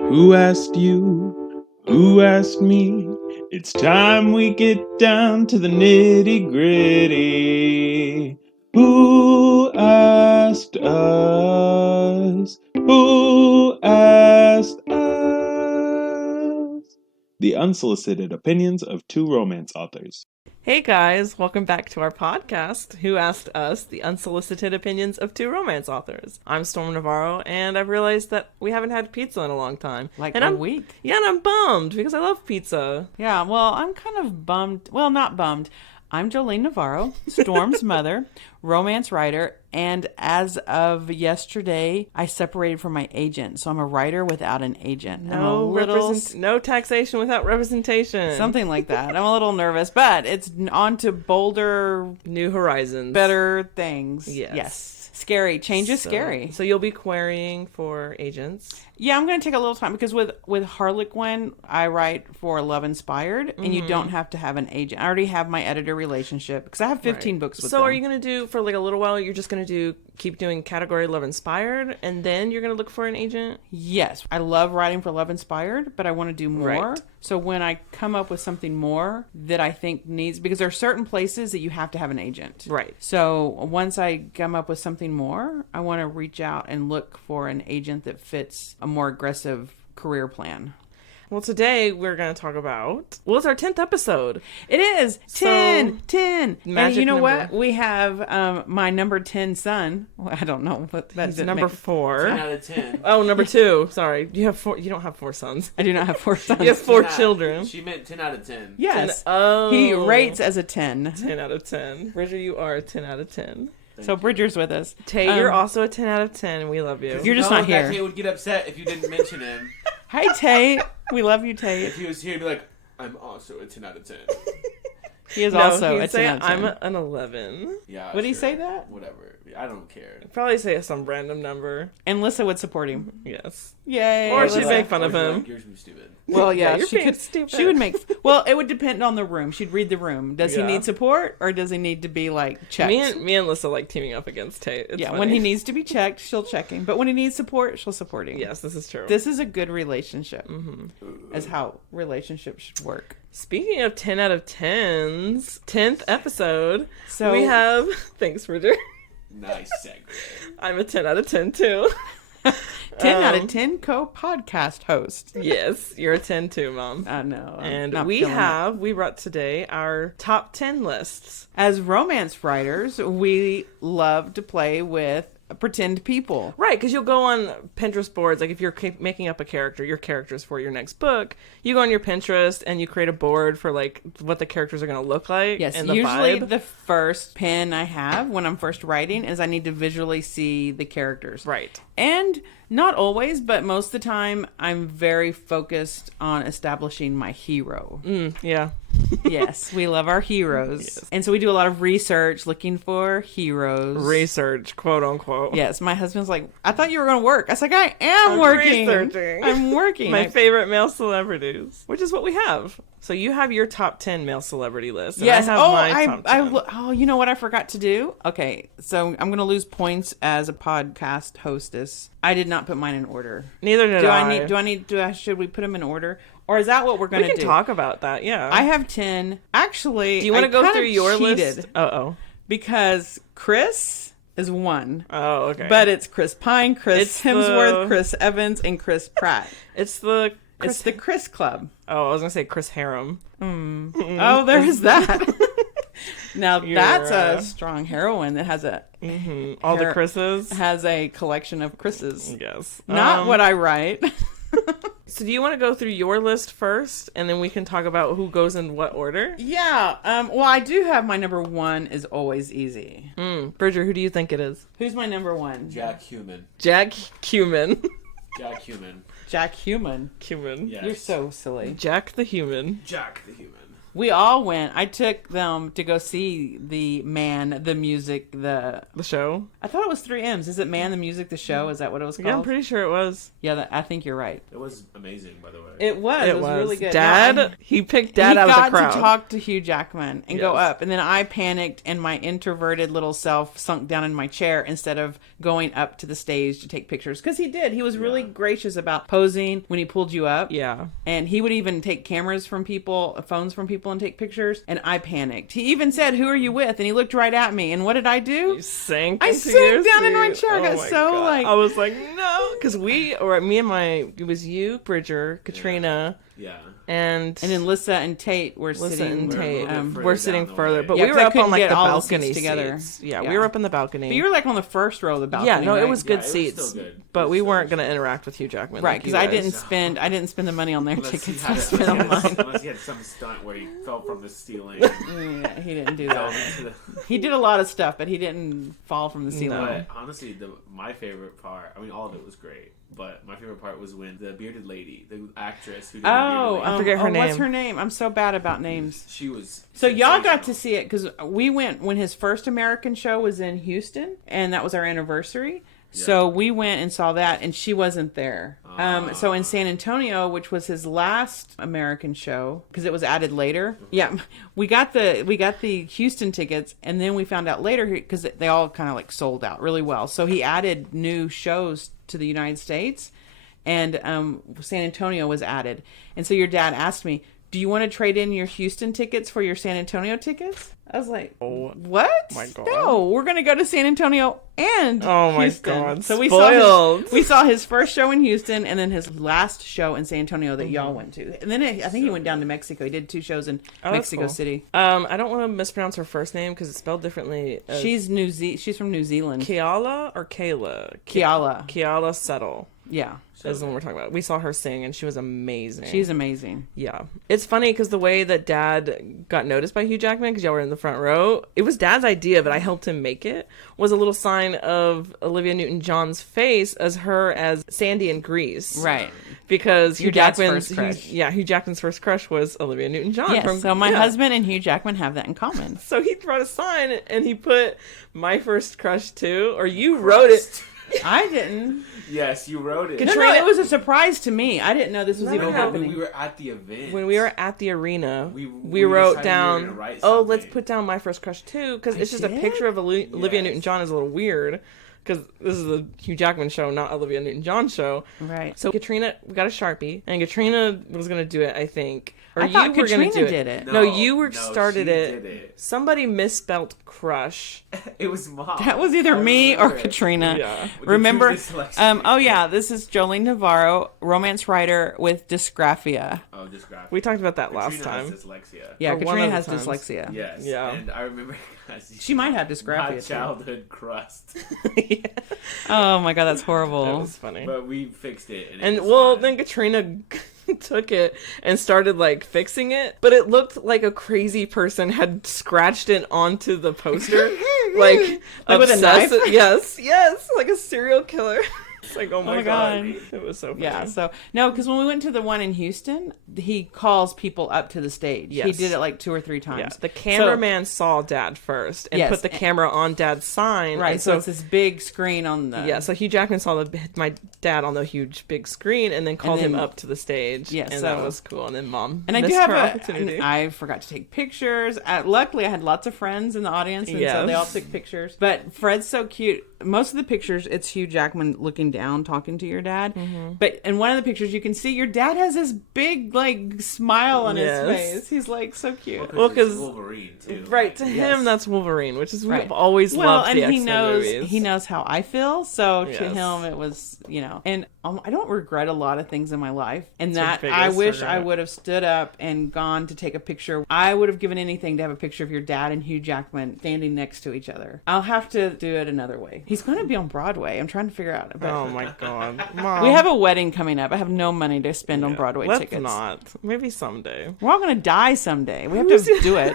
Who asked you? Who asked me? It's time we get down to the nitty gritty. Who asked us? Who asked us? The unsolicited opinions of two romance authors. Hey guys, welcome back to our podcast, Who Asked Us, the unsolicited opinions of two romance authors. I'm Storm Navarro, and I've realized that we haven't had pizza in a long time. A week? Yeah, and I'm bummed, because I love pizza. Yeah, well, I'm kind of bummed. Well, not bummed. I'm Jolene Navarro, Storm's mother, romance writer, and as of yesterday, I separated from my agent. So I'm a writer without an agent. No taxation without representation. Something like that. I'm a little nervous, but it's on to bolder, new horizons. Better things. Yes. Scary. Change is scary. So you'll be querying for agents. Yeah, I'm going to take a little time because with Harlequin, I write for Love Inspired, and you don't have to have an agent. I already have my editor relationship because I have 15 books with them. So are you going to do, for like a little while, you're just going to keep doing category Love Inspired, and then you're going to look for an agent? Yes. I love writing for Love Inspired, but I want to do more. Right. So when I come up with something more that I think needs, because there are certain places that you have to have an agent. Right. So once I come up with something more, I want to reach out and look for an agent that fits a more aggressive career plan. Well, today we're going to talk about... Well, it's our 10th episode. It is! 10! 10! And you know number. what? We have my number 10 son. Well, I don't know what that He's number 4. 10 out of 10. Oh, number 2. Sorry. You don't have 4 sons. I do not have 4 sons. You have 4 children. She meant 10 out of 10. Yes. Oh. He rates as a 10. 10 out of 10. Bridger, you are a 10 out of 10. So Bridger's with us. Tay, you're also a 10 out of 10, and we love you. You're just not here. Tay would get upset if you didn't mention him. Hi, Tay. We love you, Tay. If he was here, he'd be like, I'm also a 10 out of 10. He is also a 10 say, out of 10. I'm an 11. Yeah. Would he say that? Whatever. I don't care. Probably say some random number. And Lissa would support him. Yes. Yay. Or she'd Lissa. make fun of him. Like, you're stupid. Well, yeah, you're she being could. stupid. She would make. Well, it would depend on the room. She'd read the room. Does he need support, or does he need to be like checked? Me and Lissa like teaming up against Tate. It's funny. When he needs to be checked, she'll check him. But when he needs support, she'll support him. Yes, this is true. This is a good relationship. As how relationships should work. Speaking of 10 out of 10s, 10th episode. So we have. Thanks, Bridger. Nice segue. I'm a 10 out of 10 too. 10 out of 10 co-podcast host. Yes, you're a 10 too, Mom. I know. And we brought today our top 10 lists. As romance writers, we love to play with pretend people. Right, because you'll go on Pinterest boards, like if you're making up a character, your characters for your next book, you go on your Pinterest and you create a board for like what the characters are going to look like. Yes, and the usually vibe. the first pen I have when I'm first writing is I need to visually see the characters. Right. And not always, but most of the time I'm very focused on establishing my hero. Yeah. Yes, we love our heroes. Yes. And so we do a lot of research looking for heroes. Research, quote unquote. Yes, my husband's like, I thought you were going to work. I was like, I am working. Researching. I'm working. My favorite male celebrities, which is what we have. So you have your top 10 male celebrity list. And yes. I have my top 10. You know what I forgot to do? Okay, so I'm going to lose points as a podcast hostess. I did not put mine in order. Neither did I. Should we put them in order? Or is that what we're going to do? We can talk about that, yeah. I have 10. Actually, do you want to go through your cheated list? Uh-oh. Because Chris is 1. Oh, okay. But it's Chris Pine, Chris Hemsworth, Chris Evans, and Chris Pratt. It's the Chris Club. Oh, I was going to say Chris Harem. Oh, there is that. Now that's a strong heroine that has all the Chris's has a collection of Chris's. Yes, not what I write. So do you want to go through your list first, and then we can talk about who goes in what order? Yeah. Well, I do have my number 1 is always easy. Bridger, who do you think it is? Who's my number 1? Jack Human. Jack Cuman. Jack Human. Jack Human. Cuman. Yes. You're so silly. Jack the Human. Jack the Human. We all went. I took them to go see the music, The show? I thought it was 3 M's. Is it Man, the Music, the Show? Is that what it was called? Yeah, I'm pretty sure it was. Yeah, I think you're right. It was amazing, by the way. It was. It was really good. Dad, he picked Dad out of the crowd. He got to talk to Hugh Jackman and go up. And then I panicked and my introverted little self sunk down in my chair instead of going up to the stage to take pictures. Because he did. He was really gracious about posing when he pulled you up. Yeah. And he would even take cameras from people, phones from people, and take pictures. And I panicked. He even said, "Who are you with?" And he looked right at me. And what did I do? You sank. I sank down in my chair. I got so God. like... I was like, no. Because it was you, Bridger, Katrina... Yeah. And then Lissa and Tate were sitting. We're sitting further, but Yeah, we were up on like get the all the balcony seats together. seats. Yeah, we were up in the balcony. But you were like on the first row of the balcony. Yeah, no, right? it was good Yeah, it was seats, still good. but It was we still weren't good. going to interact with Hugh Jackman. Right, like because you I guys. didn't spend the money on their Unless tickets. he I spent on mine. unless he had some stunt where he fell from the ceiling. Yeah, he didn't do Fell that. into the- He did a lot of stuff, but he didn't fall from the ceiling. But honestly, my favorite part, I mean, all of it was great, but my favorite part was when the bearded lady, the actress who did the bearded lady, I forget her name. What's her name? I'm so bad about names. she was So y'all got to sensational. see it because we went when his first American show was in Houston, and that was our anniversary. Yeah. So we went and saw that, and she wasn't there. So in San Antonio, which was his last American show, because it was added later. Yeah, we got the Houston tickets, and then we found out later because they all kind of like sold out really well. So he added new shows to the United States, and San Antonio was added. And so your dad asked me, "Do you want to trade in your Houston tickets for your San Antonio tickets?" I was like, "What? my God. No, we're going to go to San Antonio and Oh my Houston." God, So spoiled. we saw his first show in Houston and then his last show in San Antonio that y'all went to. And then I think he went down to Mexico. He did 2 shows in Oh, that's Mexico cool. City. I don't want to mispronounce her first name because it's spelled differently. She's from New Zealand. Kiala or Kayla? Kiala. Kiala Settle Yeah. is the one we're talking about. We saw her sing and she was amazing. She's amazing. Yeah. It's funny because the way that Dad got noticed by Hugh Jackman, because y'all were in the front row, it was Dad's idea, but I helped him make it, was a little sign of Olivia Newton-John's face as her as Sandy in Grease. Right. Because Your dad's first crush. Hugh Jackman's first crush was Olivia Newton-John. Yes, so my husband and Hugh Jackman have that in common. So he brought a sign and he put my first crush too, or you wrote it. I didn't. Yes, you wrote it. No, it was a surprise to me. I didn't know this was even no, happening. When we were at the event. When we were at the arena, We wrote decided we were down, gonna write oh, something. let's put down my first crush too, because it's just a did? picture of Olivia Yes. Newton-John is a little weird, because this is the Hugh Jackman show, not Olivia Newton-John show. Right. So Katrina, we got a Sharpie, and Katrina was going to do it, I think. Or I thought you were going to Katrina do did it. it. No, you she started it. did it. Somebody misspelt crush. It was Mom. That was either I me or remember it. Katrina. Yeah. With the Remember? two dyslexic Oh yeah, this is Jolene Navarro, romance writer with dysgraphia. Oh, dysgraphia. We talked about that last Katrina time. has dyslexia. Yeah, Or one Katrina of the has times. dyslexia. Yes. Yeah. And I remember She might have my dysgraphia too. childhood crust. Oh my god, that's That horrible. was funny. But we fixed it. And, And it was well, fine. then Katrina took it and started like fixing it, but it looked like a crazy person had scratched it onto the poster, like with a knife? Yes, like a serial killer. It's like, oh my my god, God. it was so funny. Yeah, so no, because when we went to the one in Houston, he calls people up to the stage. He Yes. did it like 2 or 3 times. Yeah, the cameraman saw Dad first and Yes, put the camera on Dad's sign. Right, and so it's this big screen on the... yeah, so Hugh Jackman saw my dad on the huge big screen and then called then- him up to the stage. Yeah, and so- that was cool. And then Mom And I missed do have her a... opportunity. I forgot to take pictures. Luckily, I had lots of friends in the audience, and so Yes. they all took pictures. But Fred's so cute. Most of the pictures, it's Hugh Jackman looking down, talking to your dad. Mm-hmm. But in one of the pictures, you can see your dad has this big, like, smile on Yes. his face. He's, like, so cute. Well, it's 'cause- Wolverine too. Right, to Yes. him that's Wolverine, which is Right. we've always Well, loved and the he X-Men knows movies. he knows how I feel, so to Yes. him it was, and I don't regret a lot of things in my life, and It's your that biggest I wish I regret. would have stood up and gone to take a picture. I would have given anything to have a picture of your dad and Hugh Jackman standing next to each other. I'll have to do it another way. He's going to be on Broadway. I'm trying to figure out. But Oh my god, Mom. we have a wedding coming up. I have no money to spend on Broadway Let's tickets. not. Maybe someday. We're all going to die someday. We have to do it.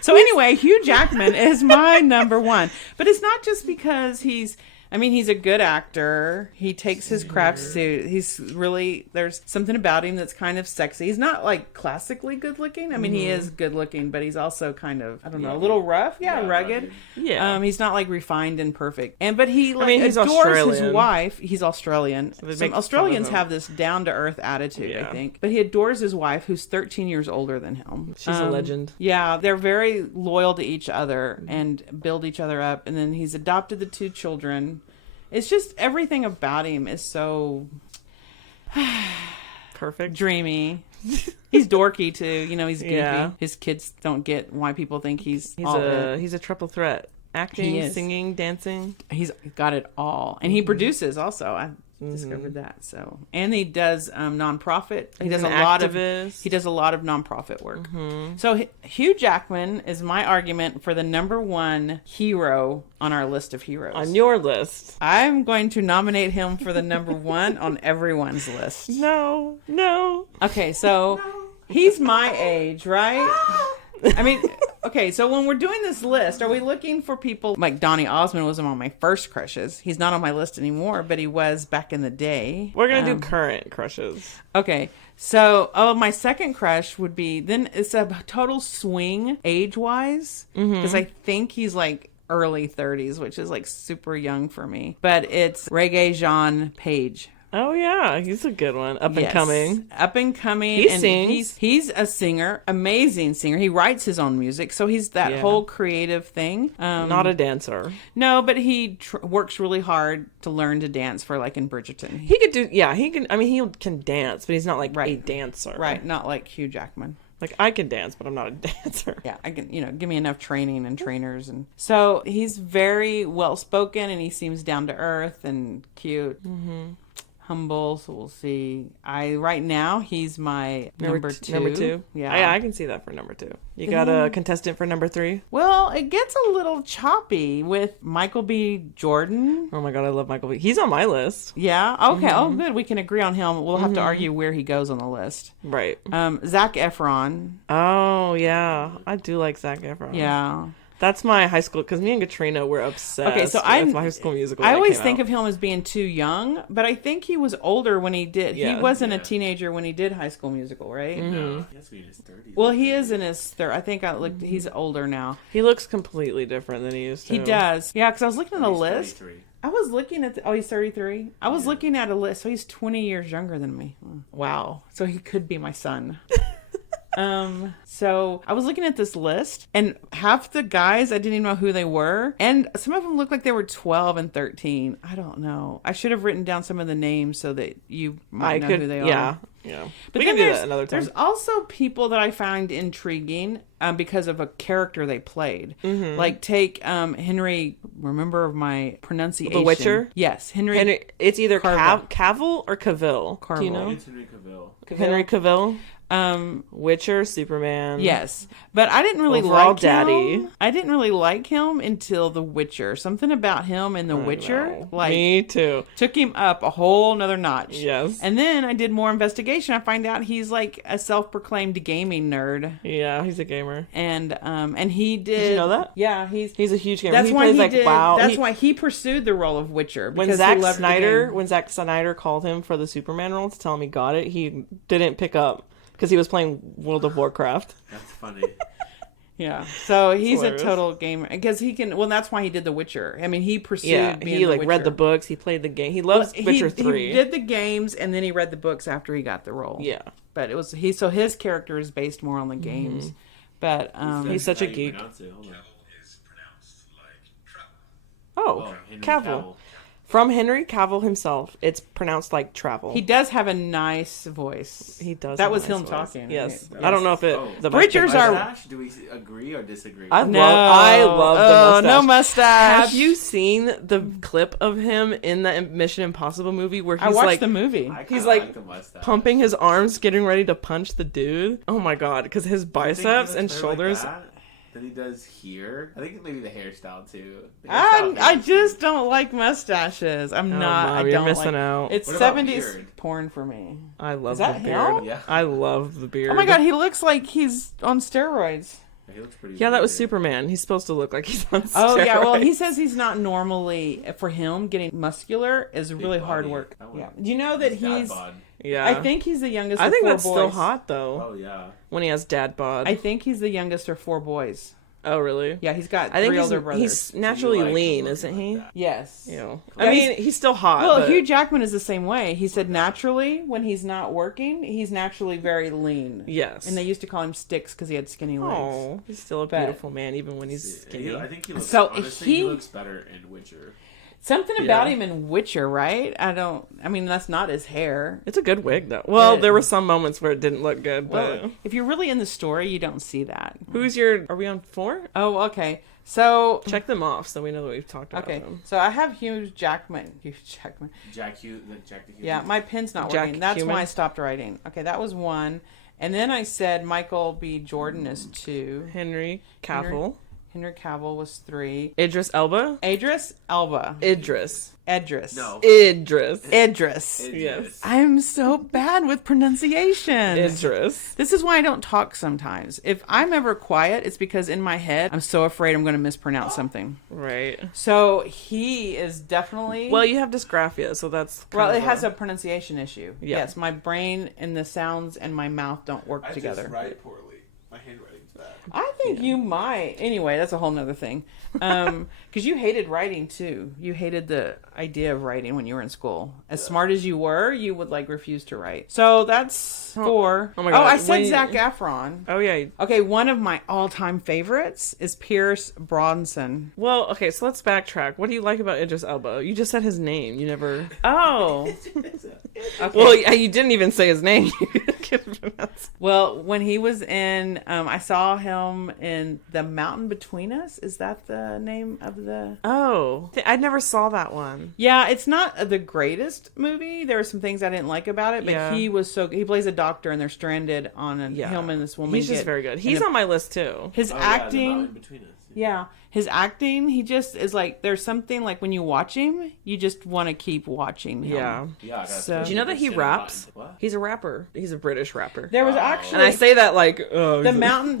So anyway, Hugh Jackman is my number one. But it's not just because he's I mean, he's a good actor. He takes his craft suit. He's really, there's something about him that's kind of sexy. He's not like classically good looking. I mean, he is good looking, but he's also kind of, I don't know, a little rough. Yeah, rugged. Yeah. He's not like refined and perfect. But he like he's adores his Australian. wife. He's Australian. So they Some make fun Australians of him. have this down to earth attitude, I Yeah. think. But he adores his wife, who's 13 years older than him. She's a legend. Yeah, they're very loyal to each other and build each other up. And then he's adopted the 2 children. It's just everything about him is so Perfect. dreamy. He's dorky too. You know, he's goofy. Yeah. His kids don't get why people think he's He's a triple threat. He Acting, is. singing, dancing. He's got it all, and he produces also. I discovered that. So, and he does nonprofit. He does an a lot activist. He does a lot of nonprofit work. So Hugh Jackman is my argument for the number 1 hero on our list of heroes. On your list. I'm going to nominate him for the number 1 on everyone's list. No. Okay, so he's my age, right? I mean, okay, so when we're doing this list, are we looking for people like Donny Osmond was one of my first crushes? He's not on my list anymore, but he was back in the day. We're going to do current crushes. Okay, so my second crush would be, then it's a total swing age-wise, because I think he's like early 30s, which is like super young for me. But it's Reggae Jean Page. Oh, yeah. He's a good one. Up and Yes. coming. Up and coming. He and sings. He's a singer, amazing singer. He writes his own music, so he's that whole creative thing. Not a dancer. No, but he works really hard to learn to dance for like in Bridgerton. He could do, yeah, he can, I mean, he can dance, but he's not like a Right. dancer. Right, not like Hugh Jackman. Like, I can dance, but I'm not a dancer. Yeah, I can, give me enough training and trainers. And so he's very well spoken and he seems down to earth and cute. Humble, so we'll see. Right now he's my number 2. Number 2? Yeah. I can see that for number 2. You got a contestant for number 3? Well, it gets a little choppy with Michael B. Jordan. Oh my god, I love Michael B. He's on my list. Yeah. Okay. Oh, good. We can agree on him. We'll have to argue where he goes on the list. Right. Zac Efron. Oh, yeah. I do like Zac Efron. Yeah. That's my high school, because me and Katrina were obsessed with my High School Musical. I always think of him as being too young, but I think he was older when he did. Yeah. He wasn't a teenager when he did High School Musical, right? No, he has to be in his 30s. Well, he is in his I think I looked. He's older now. He looks completely different than he used to. He does. Yeah, because I was looking at a He's list. 33. I was looking at he's 33. I was looking at a list. So he's 20 years younger than me. Wow. So he could be my son. So I was looking at this list and half the guys, I didn't even know who they were. And some of them looked like they were 12 and 13. I don't know. I should have written down some of the names so that you might know who they are. Yeah. But we then can do that another time. There's also people that I find intriguing because of a character they played. Like take Henry, remember my pronunciation. The Witcher? Yes. Henry. It's either Cavill. Cavill or Cavill. Do you know? It's Henry Cavill. Henry Cavill. Witcher, Superman. Yes, but I didn't really Overall like daddy. him. I didn't really like him until The Witcher. Something about him in The Witcher, know. like Me too. took him up a whole nother notch. Yes. And then I did more investigation. I find out he's like a self-proclaimed gaming nerd, Yeah, he's a gamer. and he did. Did you know that? Yeah, he's a huge gamer. That's He why plays he like did. WoW. That's why he pursued the role of Witcher. When because he Zack loved the Snyder called him for the Superman role to tell him he got it, he didn't pick up because he was playing World of Warcraft. That's funny. Yeah, so he's a hilarious. total gamer because he can. Well, that's why he did The Witcher. I mean, he pursued. Yeah, being he the like read Witcher. the books, he played the game. He loves Witcher 3. He did the games and then he read the books after he got the role. Yeah. But it was so his character is based more on the games. But He's such a How you geek. pronounce it. Hold on. is pronounced like travel. Oh, Henry Cavill. From Henry Cavill himself, it's pronounced like travel. he does have a nice voice. He does. That have a was nice him voice. talking. Yes. Right? I don't know if it. Oh. The Bridgers are- Mustache? Do we agree or disagree? I No, love the mustache. no mustache. Have you seen the clip of him in the Mission Impossible movie where I he's watched like the movie. I kinda he's like the mustache. pumping his arms, getting ready to punch the dude? Oh my god! Because his I think he biceps looks and better shoulders. Like that than he does here. I think maybe the hairstyle too. The I hairstyle just don't like mustaches. I'm Oh, not. Mom, I you're don't missing like, out. It's What about 70s beard? porn for me. I love Is that the beard. him? Yeah. I love the beard. Oh my god, he looks like he's on steroids. Yeah, he looks pretty. Yeah, that was weird. Superman. He's supposed to look like he's on steroids. Oh yeah, well he says he's not normally, for him getting muscular is really hard body. work. That one. Yeah. Do you know that His dad he's bod. Yeah. I think he's the youngest I of think 4 that's boys. still hot though. Oh yeah. When he has dad bod. I think he's the youngest of 4 boys. Oh really? Yeah, he's got I think 3 older brothers. he's naturally like lean, him isn't looking he? like that. Yes. You know. Yeah, I mean, he's still hot. Well, but... Hugh Jackman is the same way. He said naturally, when he's not working, he's naturally very lean. Yes. And they used to call him Sticks because he had skinny legs. Oh, he's still a But- beautiful man, even when he's skinny. I think he looks. So honestly, he- he looks better in Witcher. Something about Yeah. him in Witcher, right? I mean, that's not his hair. It's a good wig, though. Well, Yeah. there were some moments where it didn't look good, but... Well, if you're really in the story, you don't see that. Who's your... Are we on 4? Oh, okay. So, Check them off so we know that we've talked about okay. them. So I have Hugh Jackman. Hugh Jackman. Jack the Hughes. Yeah, my pen's not Jack working. That's Human. why I stopped writing. Okay, that was 1. And then I said Michael B. Jordan is 2. Henry Cavill. Henry Cavill was 3. Idris Elba? Idris Elba. Idris. No. Idris. Idris. Yes. I'm so bad with pronunciation. Idris. This is why I don't talk sometimes. If I'm ever quiet, it's because in my head, I'm so afraid I'm going to mispronounce something. Right. So he is definitely... Well, you have dysgraphia, so that's Well, kind it of has a pronunciation issue. Yeah. Yes, my brain and the sounds and my mouth don't work together. just write poorly. My handwriting's bad. I think you might. Anyway, that's a whole nother thing. Because you hated writing too. You hated the idea of writing when you were in school. As smart as you were, you would like refuse to write. So that's 4. Oh my God. I said When- Zac Efron. Oh, yeah. Okay, one of my all-time favorites is Pierce Brosnan. Well, okay, so let's backtrack. What do you like about Idris Elba? You just said his name. You never... Oh. Okay. Well, you didn't even say his name. Well, when he was in, I saw him in The Mountain Between Us. Is that the name of the... Oh. I never saw that one. Yeah, it's not the greatest movie. There were some things I didn't like about it, but Yeah. he plays a doctor and they're stranded on him and this woman. He's just very good. He's on my list, too. His Oh, acting... Yeah, between us. Yeah, his acting, he just is like, there's something like when you watch him, you just want to keep watching him. Yeah. Yeah. That's So- Did you know that he Cinema raps? Button. What? He's a rapper. He's a British rapper. There was Wow. actually... And I say that like, oh, The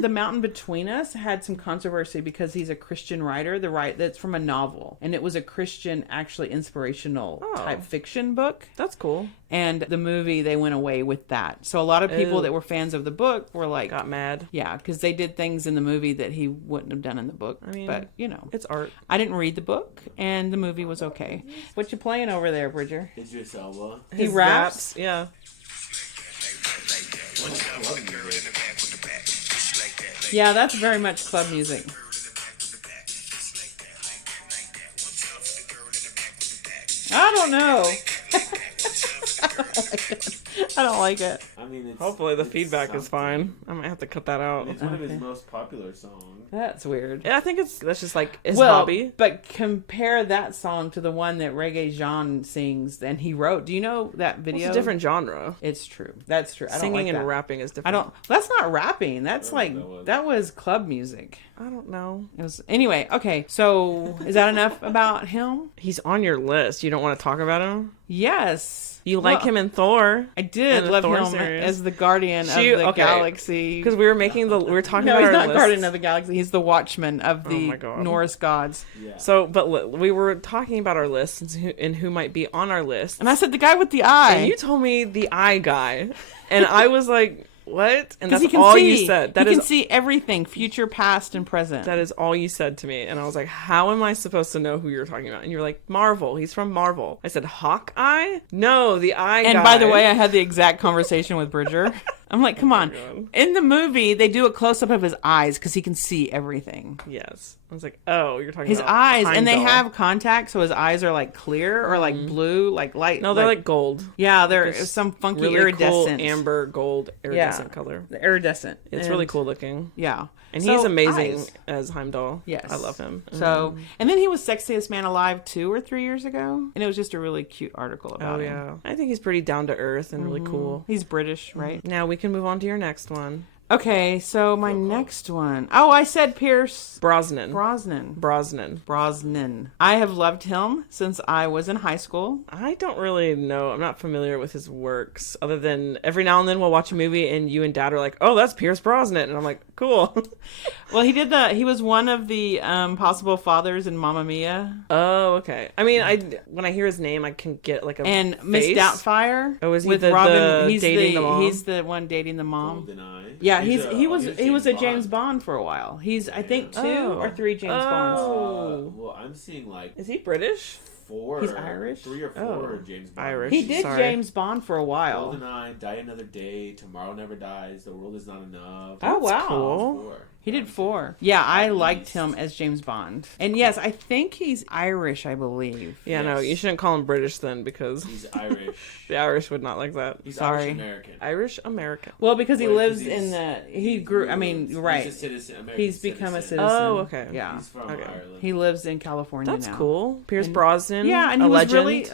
Mountain Between Us had some controversy because he's a Christian writer, that's from a novel. And it was a Christian, actually inspirational type fiction book. That's cool. And the movie, they went away with that. So a lot of people Ew. that were fans of the book were like... Got mad. Yeah, because they did things in the movie that he wouldn't have done in the book. I mean, but, you know, It's art. I didn't read the book, and the movie was okay. What you playing over there, Bridger? Idris Elba. He His raps? Yeah. Yeah, that's very much club music. I don't know. I don't like it. I mean, it's, Hopefully the it's feedback is something. fine. I might have to cut that out. It's one of his Okay. most popular songs. That's weird. Yeah, I think that's just like his Well, hobby. but compare that song to the one that Reggae Jean sings and he wrote. Do you know that video? It's a different genre. It's true. That's true. I don't Singing like and that. rapping is I different. don't. That's not rapping. That's I like don't know what that was club music. I don't know. It was anyway. Okay, so is that enough about him? He's on your list. You don't want to talk about him? Yes. You like Well, him in Thor? I did in the love Thor him series. as the guardian She- of the okay. galaxy. Because we were talking No, about he's our not list. guardian of the galaxy. He's the watchman of Oh the my God. Norse gods. Yeah. So, but we were talking about our list and who might be on our list. And I said the guy with the eye. And you told me the eye guy, and I was like, "What?" And Because that's he can all see. you said. He can see everything, future, past, and present. That is all you said to me. And I was like, how am I supposed to know who you're talking about? And you're like, Marvel. He's from Marvel. I said, Hawkeye? No, the eye guy. And by the way, I had the exact conversation with Bridger. I'm like, come on. God. In the movie, they do a close up of his eyes because he can see everything. Yes. I was like, oh, you're talking His about eyes, and they Heimdall. have contacts, so his eyes are like clear or like blue, like light. No, they're like gold. yeah, they're Just some funky really iridescent, cool amber gold iridescent color. iridescent. It's And- really cool looking. Yeah, And So, he's amazing eyes. as Heimdall. Yes, I love him. So, and then he was Sexiest Man Alive 2 or 3 years ago, and it was just a really cute article about Oh, him. yeah. I think he's pretty down to earth and really cool. He's British, right? Now we can move on to your next one. Okay, so my next one. Oh, I said Pierce Brosnan. Brosnan. I have loved him since I was in high school. I don't really know. I'm not familiar with his works, other than every now and then we'll watch a movie and you and Dad are like, "Oh, that's Pierce Brosnan," and I'm like, "Cool." Well, he was one of the possible fathers in Mamma Mia. Oh, okay. I mean, when I hear his name, I can get like a and face. Miss Doubtfire. Oh, is he with the Robin? he's dating the mom? He's the one dating the mom. GoldenEye. Yeah, he was a James James Bond for a while. He's I think 2 or 3 James Bonds. Well, I'm seeing like Is he British? 4. He's Irish? 3 or 4 James Bond. Irish. He did Sorry. James Bond for a while. GoldenEye, Die Another Day, Tomorrow Never Dies, The World Is Not Enough. Oh wow. cool. 4. He did 4. Yeah, I liked him as James Bond. And yes, I think he's Irish, I believe. Yeah, no, you shouldn't call him British then, because He's Irish. the Irish would not like that. He's Sorry. Irish American. Irish American. Well, because he Well, lives because in the he grew. I mean, right. He's a citizen. American He's become a citizen. Oh, okay. Yeah, He's from Okay. Ireland. he lives in California That's now. cool. Pierce And- Brosnan. Yeah, and a he was legend. really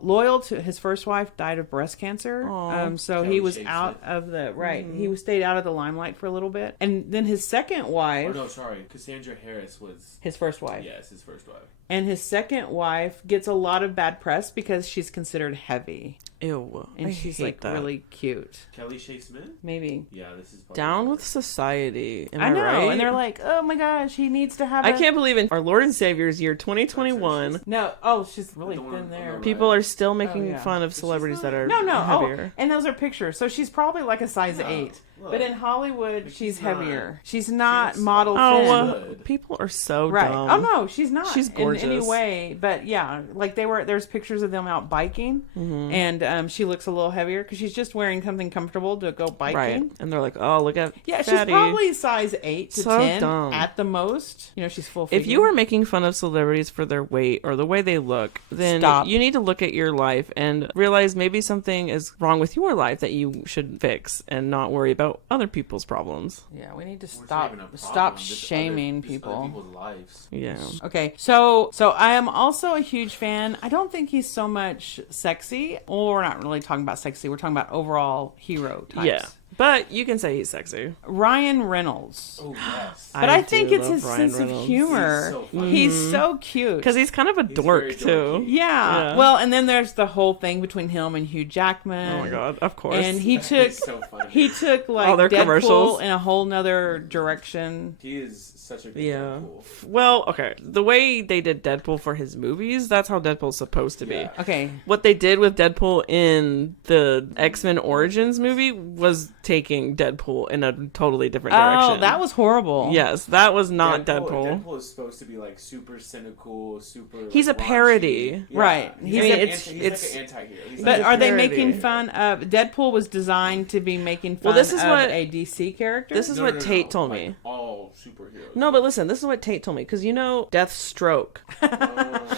loyal to his first wife. Died of breast cancer. Aw. So Kelly he was shakes out it. of the He stayed out of the limelight for a little bit, and then his second wife, Oh no, sorry. Cassandra Harris was. his first wife, Yes, his first wife. and his second wife gets a lot of bad press because she's considered heavy, Ew. and I she's hate like that. really cute. Kelly Shea Smith. Maybe. Yeah, this is probably Down with society. Am I, I know, right? and they're like, "Oh my gosh, he needs to have." I can't believe in our Lord and Savior's year 2021, No, oh, she's really The one thin on there. the right. people are still making yeah. fun of celebrities that are No, heavier. oh, and those are pictures. So she's probably like a size 8. look. But in Hollywood, But she's she's not. heavier. She's not looks model Oh, thin. Good. people are so Right. dumb. Oh no, she's not. She's gorgeous. in any way. But yeah, like there's pictures of them out biking, Mm-hmm. and she looks a little heavier because she's just wearing something comfortable to go biking. Right. And they're like, oh, look at Yeah, fatty. she's probably size 8 to So 10 dumb. at the most. You know, she's full. If you figure. are making fun of celebrities for their weight or the way they look, then Stop. you need to look at your life and realize maybe something is wrong with your life that you should fix and not worry about other people's problems. yeah, we need to Well, it's not stop even a problem, stop just shaming other, just other people. people's lives. Yeah. Okay, so I am also a huge fan. I don't think he's so much sexy. Well, we're not really talking about sexy. We're talking about overall hero types. Yeah. But you can say he's sexy. Ryan Reynolds. Oh yes. But I think do it's love his Ryan sense Reynolds. of humor. He's so funny. He's so cute. Because he's kind of a dork, very too. dorky. yeah. Yeah. Well, and then there's the whole thing between him and Hugh Jackman. Oh my god, of course. And he took He's so funny. he took like All their Deadpool commercials. in a whole nother direction. He is such a good Yeah. Deadpool. Well, okay. The way they did Deadpool for his movies, that's how Deadpool's supposed to be. Yeah. Okay. What they did with Deadpool in the X-Men Origins movie was taking Deadpool in a totally different direction. Oh, that was horrible. Yes, that was not Deadpool. Deadpool is supposed to be like super cynical, super. He's like, a parody. raunchy. Right. He's, He's like, a- an it's- he's it's- like an anti-hero. He's But like, are they parody. making fun of Deadpool was designed to be making fun Well, this is of what- a DC character? This is No, what no, no, Tate no, told like, me. All superheroes. No, but listen, this is what Tate told me. Because you know Deathstroke. Oh.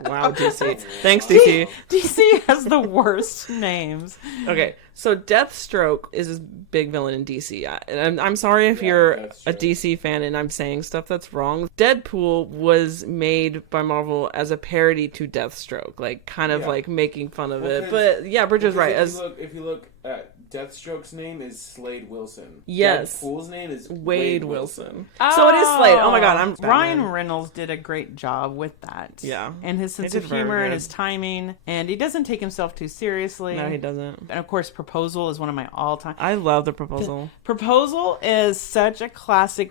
Wow, DC. Thanks, DC. DC has the worst names. Okay, so Deathstroke is a big villain in DC. And I'm sorry if Yeah, you're that's a true. DC fan and I'm saying stuff that's wrong. Deadpool was made by Marvel as a parody to Deathstroke, like kind of Yeah. like making fun of Well, it. 'cause- But yeah, Bridget's right. If you look at Deathstroke's name is Slade Wilson. Yes. Deadpool's name is Wade Wilson. So it is Slade. Oh my god, I'm Ryan Batman. Reynolds did a great job with that. Yeah. And his sense He of did very humor and good. his timing. And he doesn't take himself too seriously. No, he doesn't. And of course, Proposal is one of my all-time. I love the proposal. Proposal is such a classic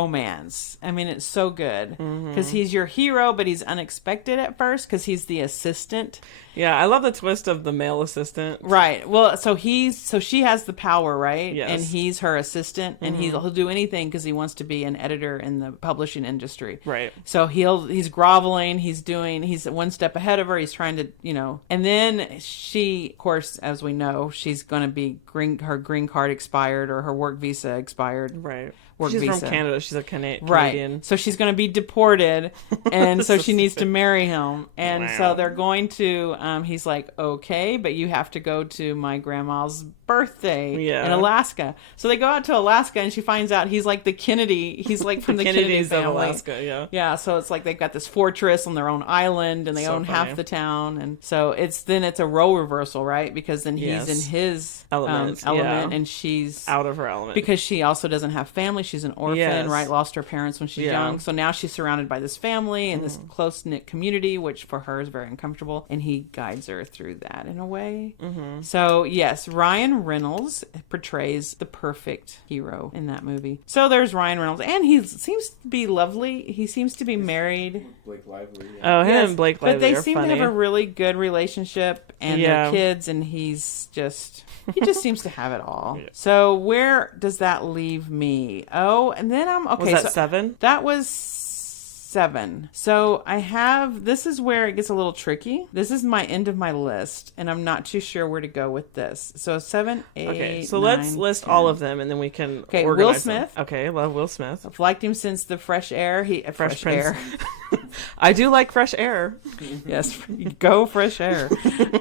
romance. I mean, it's so good Mm-hmm. because he's your hero, but he's unexpected at first because he's the assistant. Yeah, I love the twist of the male assistant. Right. Well, so she has the power, right? Yes. And he's her assistant, and he'll do anything because he wants to be an editor in the publishing industry. Right. So he's groveling. He's one step ahead of her. He's trying to, and then she, of course, as we know, she's going to be her green card expired or her work visa expired. Right. Work She's visa. from Canada. She's a Canadian. Right. So she's going to be deported, and so So she needs to stupid. marry him. And Wow. so they're going to, he's like, okay, but you have to go to my grandma's birthday Yeah. in Alaska. So they go out to Alaska, and she finds out he's like the Kennedy. He's like from the Kennedy Kennedys of family. Alaska, yeah. Yeah, so it's like they've got this fortress on their own island, and they So own funny. half the town, and so it's a role reversal, right? Because then he's Yes. in his Element, element, yeah. and she's Out of her element. because she also doesn't have family. She's an orphan, Yes. right? Lost her parents when she's Yeah. young, so now she's surrounded by this family and this close knit community, which for her is very uncomfortable, and he guides her through that in a way. Mm-hmm. So yes, Ryan Reynolds portrays the perfect hero in that movie. So there's Ryan Reynolds, and he seems to be lovely. He seems to be married. Blake Lively. Yeah. Oh, him Yes, and Blake but Lively they are seem funny. to have a really good relationship, and Yeah. their kids, and he just seems to have it all. So where does that leave me? Oh, and then I'm okay. Was that so 7? That was 7. So this is where it gets a little tricky. This is my end of my list, and I'm not too sure where to go with this. So 7, 8, Okay, so 9, let's list 10. all of them, and then we can Okay, Will organize them. Smith. Okay, love Will Smith. I've liked him since the Fresh Air. Fresh Prince. Air. I do like fresh air. Yes, go Fresh Air.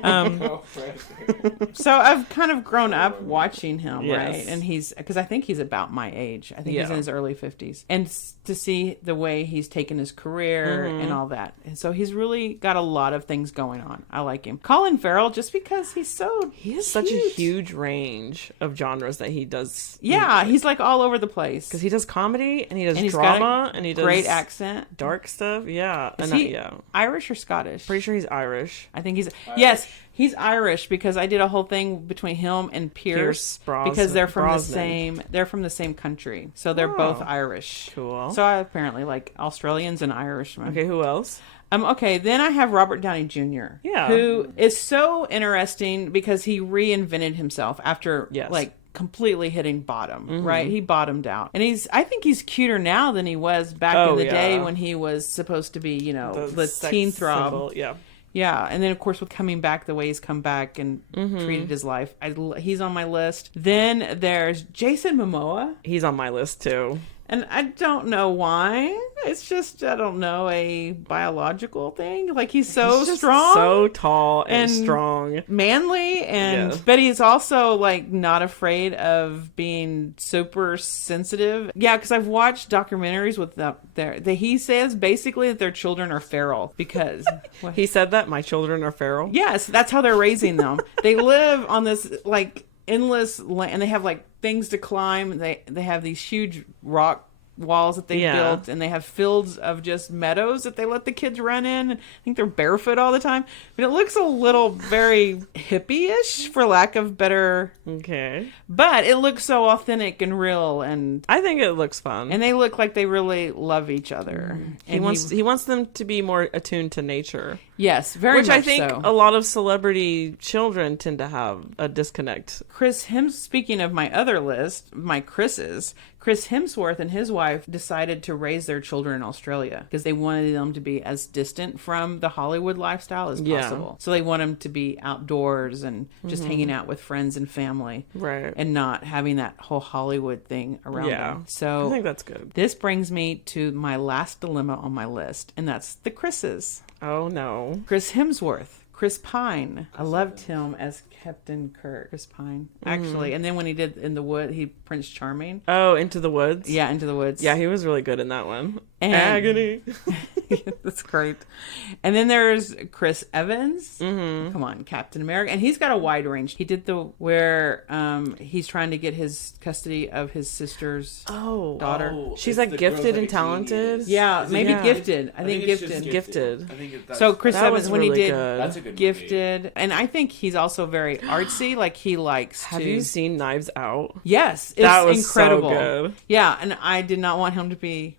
Oh, Fred. So I've kind of grown up watching him, Yes. right? And because I think he's about my age. I think he's Yeah. in his early 50s. And to see the way he's taken his career and all that. And so he's really got a lot of things going on. I like him. Colin Farrell, just because he's so He has such a huge range of genres that he does. Yeah, he's like all over the place. Because he does comedy, and he does And he's got drama, a and he does great accent. dark stuff. Yeah. Is And he yeah. Irish or Scottish? Pretty sure he's Irish. I think he's yes, he's Irish because I did a whole thing between him and Pierce Brosnan. because they're from Brosnan. they're from the same country. So they're both Irish. Cool. So I apparently like Australians and Irishmen. Okay, who else? Okay, then I have Robert Downey Jr. Yeah. Who is so interesting because he reinvented himself after Yes. like completely hitting bottom, right? He bottomed out. And I think he's cuter now than he was back in the day when he was supposed to be, the sex teen throb. symbol, yeah. Yeah, and then of course with coming back the way he's come back and treated his life, he's on my list. Then there's Jason Momoa, He's on my list too. and I don't know why. It's just I don't know, a biological thing. Like he's so He's just strong, so tall and and strong. manly, and Yeah. but he's also like not afraid of being super sensitive. Yeah, because I've watched documentaries with he says basically that their children are feral because He said that my children are feral. yes, that's how they're raising them. They live on this like endless land, and they have like things to climb. They have these huge rock walls that they Yeah. built, and they have fields of just meadows that they let the kids run in. I think they're barefoot all the time. But it looks a little very hippie-ish, for lack of better. Okay. But it looks so authentic and real, and I think it looks fun. they look like they really love each other. he wants them to be more attuned to nature. yes, very Which much I think so. a lot of celebrity children tend to have a disconnect. Speaking of my other list, my Chris's, Chris Hemsworth and his wife decided to raise their children in Australia because they wanted them to be as distant from the Hollywood lifestyle as Yeah. possible. So they want them to be outdoors and just hanging out with friends and family. Right. And not having that whole Hollywood thing around Yeah. them. So I think that's good. this brings me to my last dilemma on my list, and that's the Chris's. Oh no. Chris Hemsworth, Chris Pine. I loved him as Captain Kirk. Chris Pine, actually. And then when he did In the Wood, Prince Charming. Oh, Into the Woods? Yeah, Into the Woods. Yeah, he was really good in that one. And- Agony. That's great. And then there's Chris Evans. Mm-hmm. Come on, Captain America. And he's got a wide range. He did where he's trying to get his custody of his sister's daughter. She's it's like the gifted girls and that talented. genius. Yeah, Is it maybe Yeah. Gifted. I think it's just Gifted. Gifted. I think So Chris That Evans, was when really he did good. That's a good movie. Gifted, and I think he's also very artsy. Like he likes Have to. you seen Knives Out? Yes, it's That was so incredible. good. Yeah, and I did not want him to be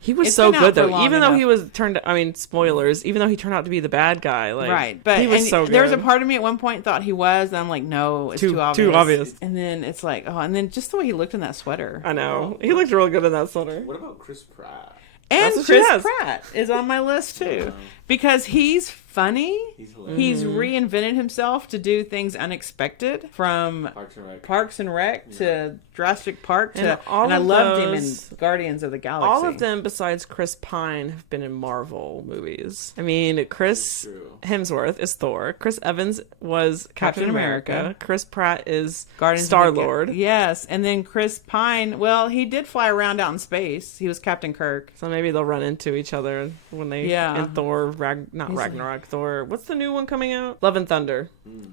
He was it's so been out good for though. long Even though he enough. was spoilers, even though he turned out to be the bad guy, like right, but he was and so good. there was a part of me at one point thought he was, and I'm like, no, it's too obvious. too obvious. And then it's like, and then just the way he looked in that sweater. I know. He looked really good in that sweater. What about Chris Pratt? And That's what she Chris has. Pratt is on my list too. Because he's funny. He's hilarious. He's reinvented himself to do things unexpected, from Parks and Rec. To Jurassic Park to, And all and I of loved him those- in Guardians of the Galaxy. All of them besides Chris Pine have been in Marvel movies. I mean, Chris True. Hemsworth is Thor. Chris Evans was Captain America. Chris Pratt is Guardians of the Star-Lord. Yes, and then Chris Pine, well, he did fly around out in space. He was Captain Kirk. So maybe they'll run into each other when they Yeah. in Thor Ragnarok. Thor. What's the new one coming out? Love and Thunder.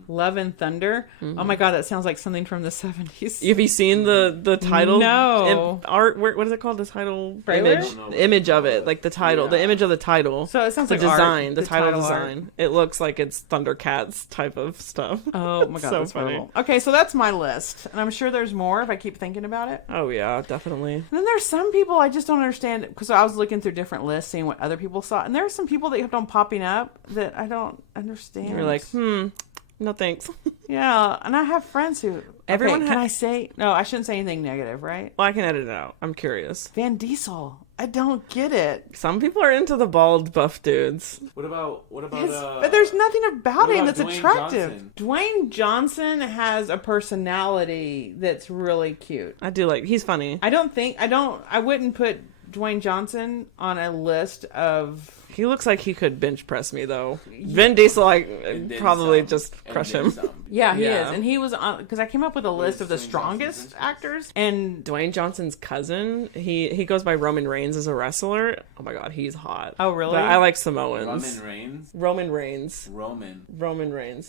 Love and Thunder. Oh my god, that sounds like something from the 70s. Have you seen the title? No. Art. What is it called? The title Trailer? image. The image of it, like the title. The Yeah. image of the title. So it sounds the like design. art, the title art. design. It looks like it's Thundercats type of stuff. Oh my god, So that's funny. horrible. Okay, so that's my list, and I'm sure there's more if I keep thinking about it. Oh yeah, definitely. And then there's some people I just don't understand, because I was looking through different lists, seeing what other people saw, and there are some people that kept on popping up that I don't understand. You're like, no thanks. yeah, and I have friends who. Everyone Okay, ha- can I say? No, I shouldn't say anything negative, right? Well, I can edit it out. I'm curious. Van Diesel. I don't get it. Some people are into the bald buff dudes. What about But there's nothing about what him about that's Dwayne attractive. Johnson? Dwayne Johnson has a personality that's really cute. I do like. He's funny. I wouldn't put Dwayne Johnson on a list of. He looks like he could bench press me though. Vin Diesel, And then probably some. just And crush then him. some. Yeah, he Yeah. is, and he was on, because I came up with a list of the Dwayne Johnson's strongest bench actors, and Dwayne Johnson's cousin, he goes by Roman Reigns as a wrestler. Oh my god, he's hot. Oh, really? But I like Samoans. Roman Reigns. Roman Reigns.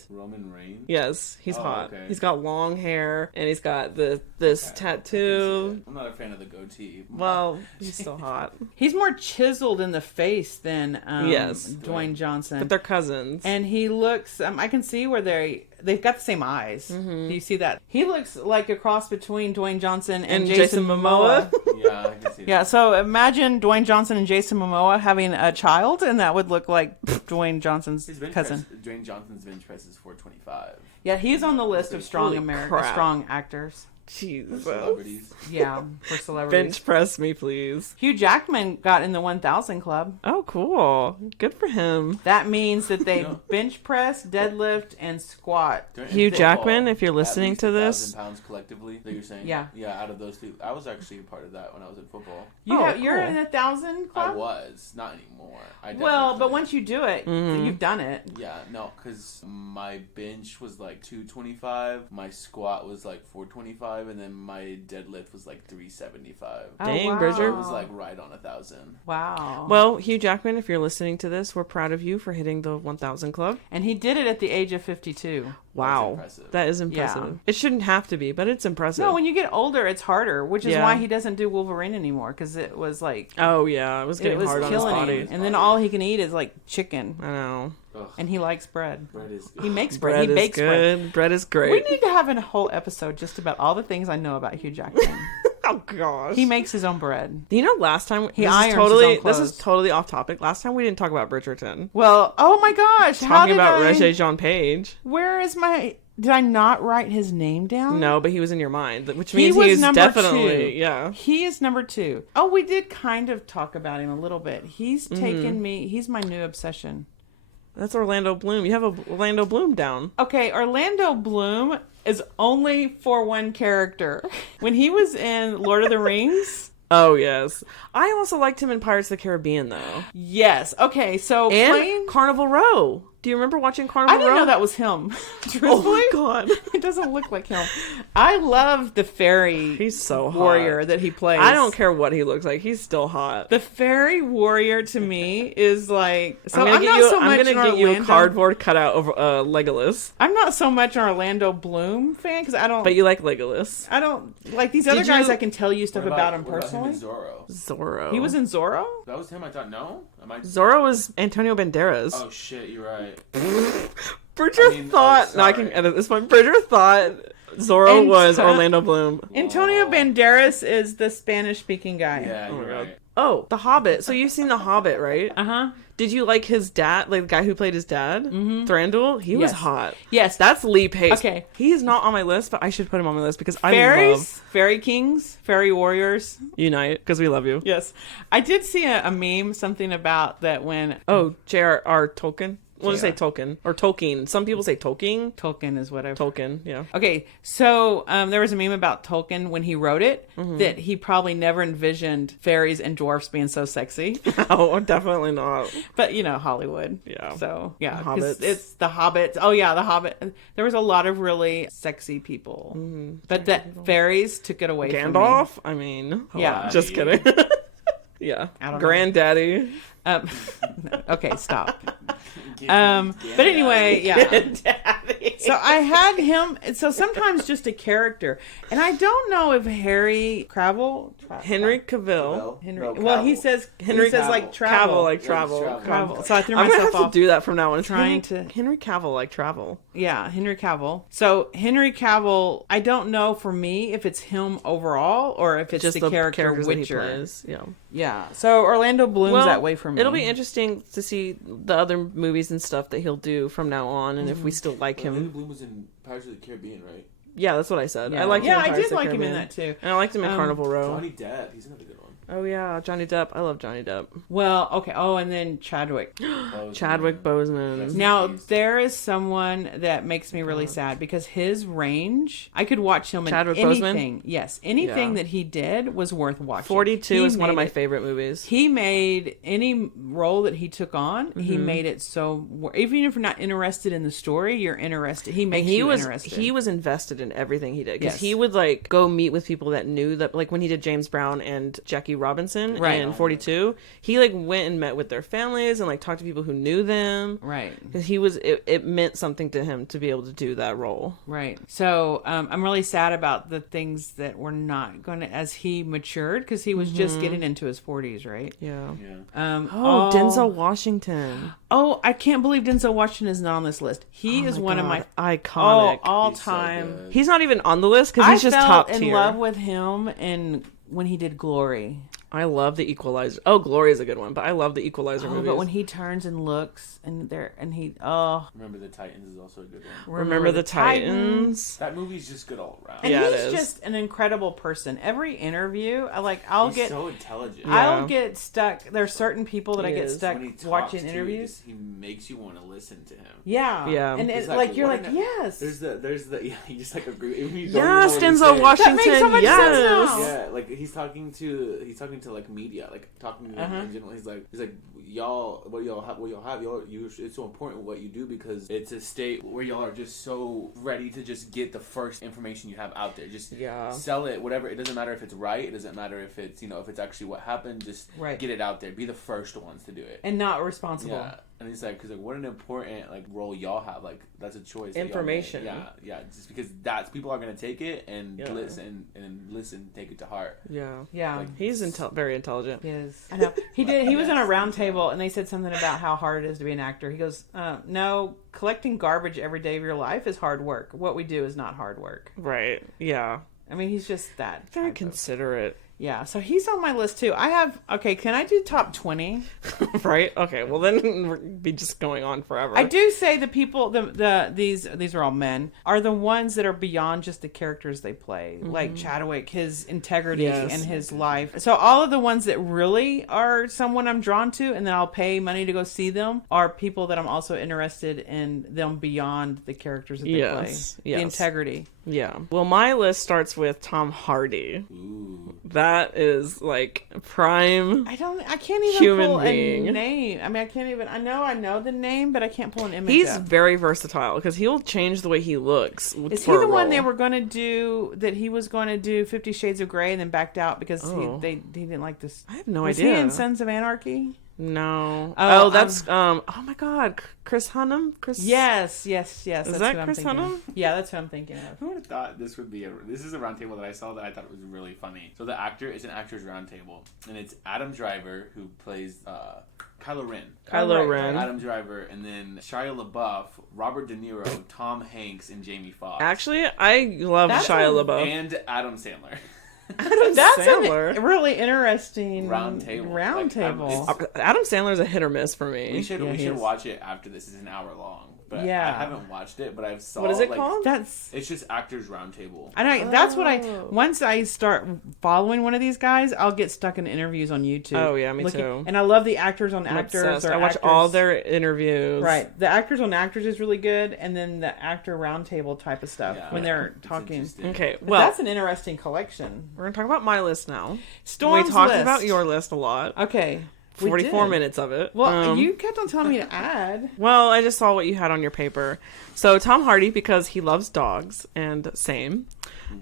Roman Reigns. Yes, he's Oh, hot. okay. He's got long hair and he's got this tattoo. I'm not a fan of the goatee. Well, he's still hot. he's more chiseled in the face than Yes. Dwayne Johnson. But they're cousins. And he looks, I can see where they've got the same eyes. Mm-hmm. Do you see that? He looks like a cross between Dwayne Johnson and, And Jason Jason Momoa. Yeah, I can see that. Yeah, so imagine Dwayne Johnson and Jason Momoa having a child, and that would look like Dwayne Johnson's His bench cousin. press, Dwayne Johnson's bench press is 425. Yeah, he's on the list of strong Holy crap. strong actors. Jesus. Celebrities. Yeah, for celebrities. Bench press me, please. Hugh Jackman got in the 1,000 club. Oh, cool. Good for him. That means that they No. bench press, deadlift, and squat. During- Hugh in football, Jackman, if you're at listening least to 1,000 this. pounds collectively that you're saying. Yeah. Yeah, out of those two, I was actually a part of that when I was in football. You're cool. in 1,000 club? I was not anymore. I Well, definitely but couldn't. once you do it, Mm-hmm. you've done it. Yeah, no, because my bench was like 225, my squat was like 425, and then my deadlift was like 375. Dang, wow. Bridger. It was like right on 1,000. Wow. Well, Hugh Jackman, if you're listening to this, we're proud of you for hitting the 1,000 club. And he did it at the age of 52. Wow. impressive. That is impressive. Yeah. It shouldn't have to be, but it's impressive. No, when you get older, it's harder, which is Yeah. why he doesn't do Wolverine anymore, because it was like, Oh, yeah. It was it getting was hard on his killing body. him. And then all he can eat is like chicken. I know. Ugh, And he likes bread. bread is He makes bread. Bread He is bakes bread. good. Bread is We great. need to have a whole episode just about all the things I know about Hugh Jackman. Oh, gosh. He makes his own bread. You know, last time He this is irons his totally own this clothes. is totally off topic. Last time we didn't talk about Bridgerton. Well, oh my gosh. how Talking did about I... Regé Jean Page. Where is my... Did I not write his name down? No, but he was in your mind, which He means was he's number definitely 2. yeah. He is number 2. Oh, we did kind of talk about him a little bit. He's Mm-hmm. taken me... He's my new obsession. That's Orlando Bloom. You have a Orlando Bloom down. Okay, Orlando Bloom is only for one character. When he was in Lord of the Rings... Oh yes, I also liked him in Pirates of the Caribbean though, Yes. Okay, so and playing... Carnival Row. Do you remember watching Carnival I didn't Row? know that was him. Truthfully, Oh my god, it doesn't look like him. I love the fairy he's so hot. warrior that he plays. I don't care what he looks like. He's still hot. The fairy warrior to me is like. So I'm gonna get not you. so I'm much gonna an get you a Orlando- cardboard cutout of Legolas, I'm not so much an Orlando Bloom fan because I don't. but you like Legolas. I don't like these other Did guys. you- I can tell you stuff about him what personally. About him and Zorro? Zorro. He was in Zorro. That was him. I thought. No, am I? Zorro was Antonio Banderas. Oh shit, you're right. Bridger I mean, thought. oh, no, I can sorry. edit this one. Bridger thought Zorro And- was Orlando Bloom. Antonio Banderas is the Spanish-speaking guy. Yeah, Oh my you're God. right. Oh, The Hobbit. So you've seen The Hobbit, right? Uh huh. Did you like his dad, like the guy who played his dad, Thranduil? He was Yes. hot. Yes. That's Lee Pace. Okay. He is not on my list, but I should put him on my list because I Fairies, love fairy kings, fairy warriors. Unite because we love you. Yes. I did see a meme, something about that when... Oh, J.R.R. Tolkien. We'll just say J.R. Tolkien or Tolkien. Some people say Tolkien. Tolkien is whatever. Tolkien, yeah. Okay, so there was a meme about Tolkien when he wrote it that he probably never envisioned fairies and dwarfs being so sexy. Oh, definitely not. But, Hollywood. Yeah. So, yeah. Hobbits. It's the Hobbits. Oh, yeah, the Hobbit. There was a lot of really sexy people. But the fairies took it away from me. Gandalf? I mean, Yeah. just kidding. Yeah. I don't know. Granddaddy. Okay, stop. But anyway, yeah. So I had him. So sometimes just a character, and I don't know if Henry Cavill. Henry Cavill. Henry. No, Well, he Cavill. says Henry like travel. Cavill like travel. Cavill. So I threw I'm gonna myself have off. to do that from now on. It's Trying Henry Cavill like travel. Yeah, Henry Cavill. So Henry Cavill, I don't know for me if it's him overall or if it's Just the character characters that he Witcher. plays. Yeah. Yeah. So Orlando Bloom's that way for me. It'll be interesting to see the other movies and stuff that he'll do from now on, and if we still like Orlando him. Bloom was in Pirates of the Caribbean, right? Yeah, that's what I said. Yeah. I like him. Yeah, in I Pirates did of like him in Caribbean. that too. And I liked him in Carnival Row. Johnny Depp, he's another good one. Oh yeah, Johnny Depp. I love Johnny Depp. Well, okay. Oh, and then Chadwick. Chadwick Boseman. Yes. Now, there is someone that makes me really sad because his range, I could watch him in Chadwick Boseman? anything. Yes, anything Yeah. that he did was worth watching. 42 He is one of made my it- favorite movies. He made any role that he took on, he made it so, even if you're not interested in the story, you're interested. He makes you interested. He was invested in everything he did because Yes. he would like go meet with people that knew that, like when he did James Brown and Jackie Robinson Right. in 42, he like went and met with their families and like talked to people who knew them. Right. Because it meant something to him to be able to do that role. Right. So I'm really sad about the things that were not going to, as he matured, because he was just getting into his 40s, right? Yeah. Yeah. Denzel Washington. Oh, I can't believe Denzel Washington is not on this list. He is one of my iconic. all He's so time. good. He's not even on the list because he's I just fell top in tier. love with him and when he did Glory. I love the Equalizer. Oh, Glory is a good one, but I love the Equalizer movies. But when he turns and looks and he Remember the Titans is also a good one. Remember the Titans. That movie's just good all around. and Yeah, it he's is. just an incredible person. Every interview, I'll He's get so intelligent. Yeah. I'll get stuck. There's certain people that I He get is. stuck When he talks watching to you, interviews. he makes you want to listen to him. Yeah. Yeah. And He's it's like, like you're what like, an- yes. There's the yeah. He just like agree. Even if you don't Yes, even know Denzel what he's saying. Washington. That makes so much sense yes. now. Yeah, like he's talking to like media, like talking to in general. He's like y'all, what y'all have, it's so important what you do because it's a state where y'all are just so ready to just get the first information you have out there. Just sell it, whatever. It doesn't matter if it's right. It doesn't matter if it's if it's actually what happened. Just get it out there. Be the first ones to do it. And not responsible. Yeah. And it's like, because like, what an important like role y'all have. Like that's a choice. that y'all Information. make. Yeah. Just because people are gonna take it and listen, take it to heart. Yeah. Yeah. Like, He's very intelligent. He is. I know. He did. He was on a round table and they said something about how hard it is to be an actor. He goes, no, collecting garbage every day of your life is hard work. What we do is not hard work. Right. Yeah. I mean, he's just that. Very type of- considerate. Yeah. So he's on my list too. Okay, can I do top 20? Right? Okay. Well, then we'll be just going on forever. I do say the people, these are all men, are the ones that are beyond just the characters they play. Like Chadwick, his integrity Yes. and his life. So all of the ones that really are someone I'm drawn to and then I'll pay money to go see them are people that I'm also interested in them beyond the characters that they play. Yes. The integrity. Yeah. Well, my list starts with Tom Hardy. Ooh. That is like prime. I can't even Human pull being. a name. I mean, I know the name, but I can't pull an image He's up. very versatile because he'll change the way he looks. Is he for a the one role. they were going to do, that he was going to do 50 Shades of Grey and then backed out because Oh. he didn't like this? I have no Was idea. he in Sons of Anarchy? No. Oh, Oh, that's oh my God, Chris Hunnam. Yes. That's that what I'm Chris thinking Hunnam? of. Yeah, that's what I'm thinking of. Who would have thought this would be this is a round table that I saw that I thought was really funny. So the actor is an actor's round table, and it's Adam Driver who plays Kylo Ren. Kylo Ren. Adam Driver, and then Shia LaBeouf, Robert De Niro, Tom Hanks, and Jamie Foxx. Actually, I love That's Shia a- LaBeouf. And Adam Sandler. That's Sandler. a really interesting Round table. Round Like, table. Adam Sandler's a hit or miss for me. We should Yeah, he is. watch it after this. It's an hour long. But Yeah. I haven't watched it, but I've saw What is it like, called? That's It's just Actors Roundtable. that's what Oh. once I start following one of these guys, I'll get stuck in interviews on YouTube. Oh, yeah, me too. And I love the actors on I'm actors. obsessed. Or I watch actors. all their interviews. Right. The actors on actors is really good, and then the actor roundtable type of stuff Yeah. when they're It's talking. interesting. Okay, But well, that's an interesting collection. we're gonna talk about my list now. Storm's we talked list. about your list a lot. Okay. we 44 did. minutes of it. Well, you kept on telling me to add. Well, I just saw what you had on your paper. So Tom Hardy, because he loves dogs, and same.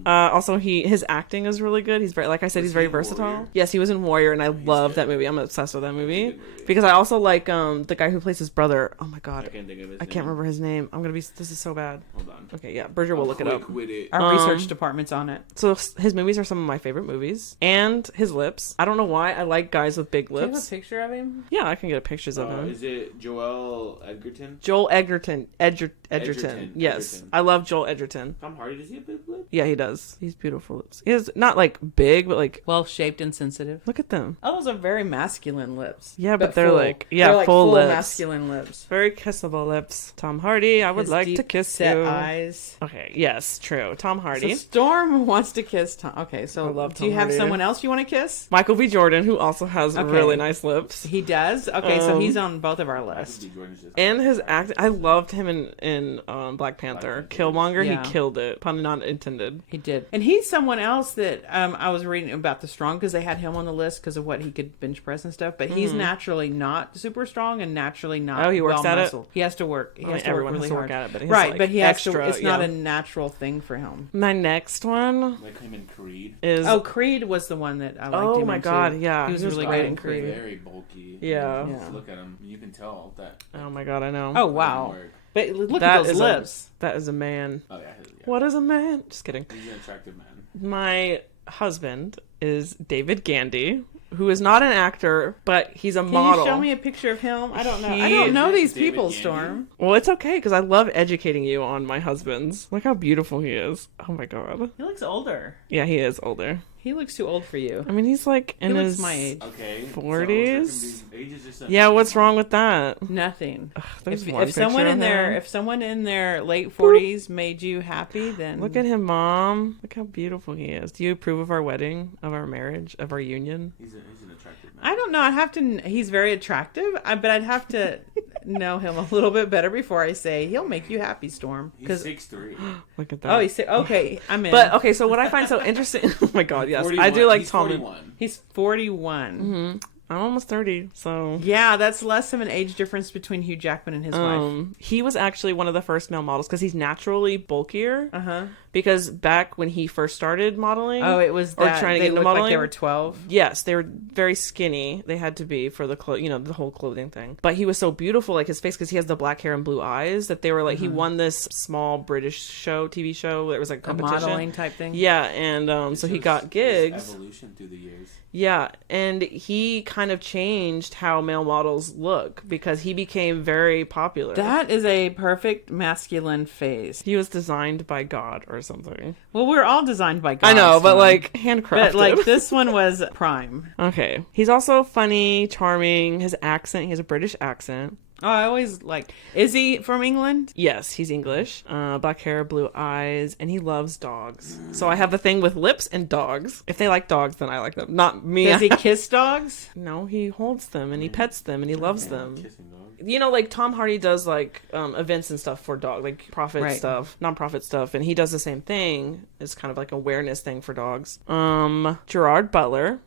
Also, his acting is really good. He's very, like I said, Was he's very he in versatile. Warrior? Yes, he was in Warrior, and I love good. that movie. I'm obsessed with that movie Good movie. because I also like the guy who plays his brother. Oh my god, I can't think of his I can't remember his name. This is so bad. Hold on. Okay, yeah, Bridger will look it up. Quick with it. Our research department's on it. So his movies are some of my favorite movies, and his lips. I don't know why I like guys with big Do you have a lips. picture of him? Yeah, I can get pictures of him. Is it Joel Edgerton? Joel Edgerton. Edgerton. Edgerton. Yes, Edgerton. I love Joel Edgerton. Tom Hardy, does he have big lip? Yeah, he does. He's beautiful lips. He has not like big, but like Well shaped and sensitive. look at them. Oh, those are very masculine lips. Yeah, but they're full. like- yeah, they're like full lips. masculine lips. Very kissable lips. Tom Hardy, I would His like to deep kiss set you. eyes. Okay, yes, true. Tom So Hardy. Storm wants to kiss Tom. Okay, so I love do you Tom have Hardy. someone else you want to kiss? Michael B. Jordan, who also has Okay. really nice lips. He does. Okay, so he's on both of our lists. Michael B. Jordan's just- And his act, I loved him in Black Panther. Killmonger, Yeah. he killed it. Pun not intended. He did, and he's someone else that I was reading about the strong because they had him on the list because of what he could bench press and stuff. But he's naturally not super strong and naturally not. Oh, he works at it? muscled. He has to work. He I mean, has to everyone work really has to hard. work at it, but he's right, like but he has extra, to. It's not yeah. a natural thing for him. My next one Like him in Creed. is Oh, Creed was the one that I liked. Oh him my in, God, too. yeah, he was he was really great great in in Creed. Very bulky. Yeah. Just look at him. You can tell that. oh my god, I know. Oh wow! Work. But look That at those is lips. That is a man. Oh yeah. What is a man? Just kidding. He's an attractive man. My husband is David Gandy, who is not an actor, but he's a Can model. you show me a picture of him? I don't know. I He- don't know these David people, Gandy? Storm. Well, it's okay because I love educating you on my husband's. Look how beautiful he is. Oh my god. He looks older. Yeah, he is older. He looks too old for you. I mean, he's like He in looks his my age. Okay. 40s? So age is just a Yeah, what's wrong with that? Nothing. There's If, one if someone picture in of their him. if someone in their late 40s made you happy, then Look at him, Mom. Look how beautiful he is. Do you approve of our wedding, of our marriage, of our union? He's an attractive man. I don't know. I'd have to. He's very attractive, but I'd have to know him a little bit better before I say he'll make you happy, Storm. He's 6'3". Look at that. Oh, he's okay. I'm in. But okay, so what I find so interesting. Oh my god, yes, I do like He's Tom. 41. he's 41. Mm-hmm. I'm almost 30, so. Yeah, that's less of an age difference between Hugh Jackman and his wife. He was actually one of the first male models because he's naturally bulkier. Uh-huh. Because back when he first started modeling, Oh, it was or that trying to they get into looked like modeling, they were 12. yes, they were very skinny. They had to be for the the whole clothing thing. But he was so beautiful, like his face, because he has the black hair and blue eyes. That they were like, he won this small British TV show. It was like a A competition. modeling type thing. Yeah, and so he got gigs. Evolution through the years. Yeah, and he kind of changed how male models look because he became very popular. That is a perfect masculine face. He was designed by God or something. Well, we're all designed by God. I know, but Storm. like handcrafted. But like this one was prime. Okay. He's also funny, charming. His accent, he has a British accent. Oh, I always like. Is he from England? Yes, he's English. Black hair, blue eyes, and he loves dogs. So I have a thing with lips and dogs. If they like dogs, then I like them. Not me. Does he kiss dogs? No, he holds them and he pets them and he loves them. Kissing dog. You know, like Tom Hardy does like events and stuff for dogs, like profit Right. stuff, non-profit stuff, and he does the same thing. It's kind of like awareness thing for dogs. Gerard Butler.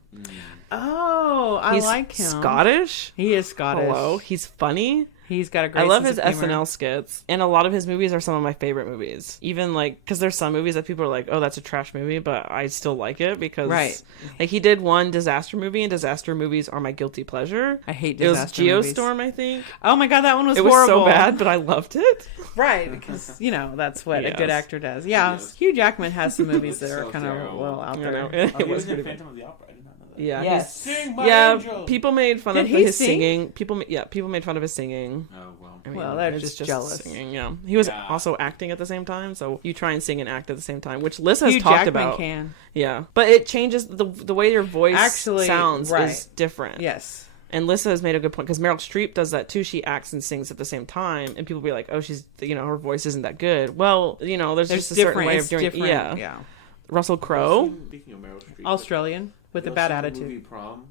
Oh, I He's like him. Scottish. He is Scottish. Hello, he's funny. He's got a great. I love his sense of humor. SNL skits, and a lot of his movies are some of my favorite movies. Even like, because there's some movies that people are like, "Oh, that's a trash movie," but I still like it because, Right. Like he did one disaster movie, and disaster movies are my guilty pleasure. I hate It was disaster movies. Geostorm, I think. Oh my god, that one was It was horrible. so bad, but I loved it. Right, because that's what a good Yes. actor does. Yeah, Yes. Hugh Jackman has some movies that So are kind of a terrible. little out You there. know, Oh, it he was was in pretty bad. Phantom of the Opera. I did not know Yeah, Yes. Sing my yeah. angel. People made fun Did of he his sing? singing. People made fun of his singing. Oh well. I mean, Well, they're it's just jealous. Singing, yeah. He was Yeah. also acting at the same time, so you try and sing and act at the same time, which Lissa has Hugh talked Jackman about. can. Yeah, but it changes the way your voice Actually, sounds right. is different. Yes. And Lissa has made a good point because Meryl Streep does that too. She acts and sings at the same time, and people be like, "Oh, she's her voice isn't that good." Well, there's just a certain way of doing it. Yeah. Russell Crowe. Speaking of Meryl Streep, Australian with a bad attitude. Movie Prom.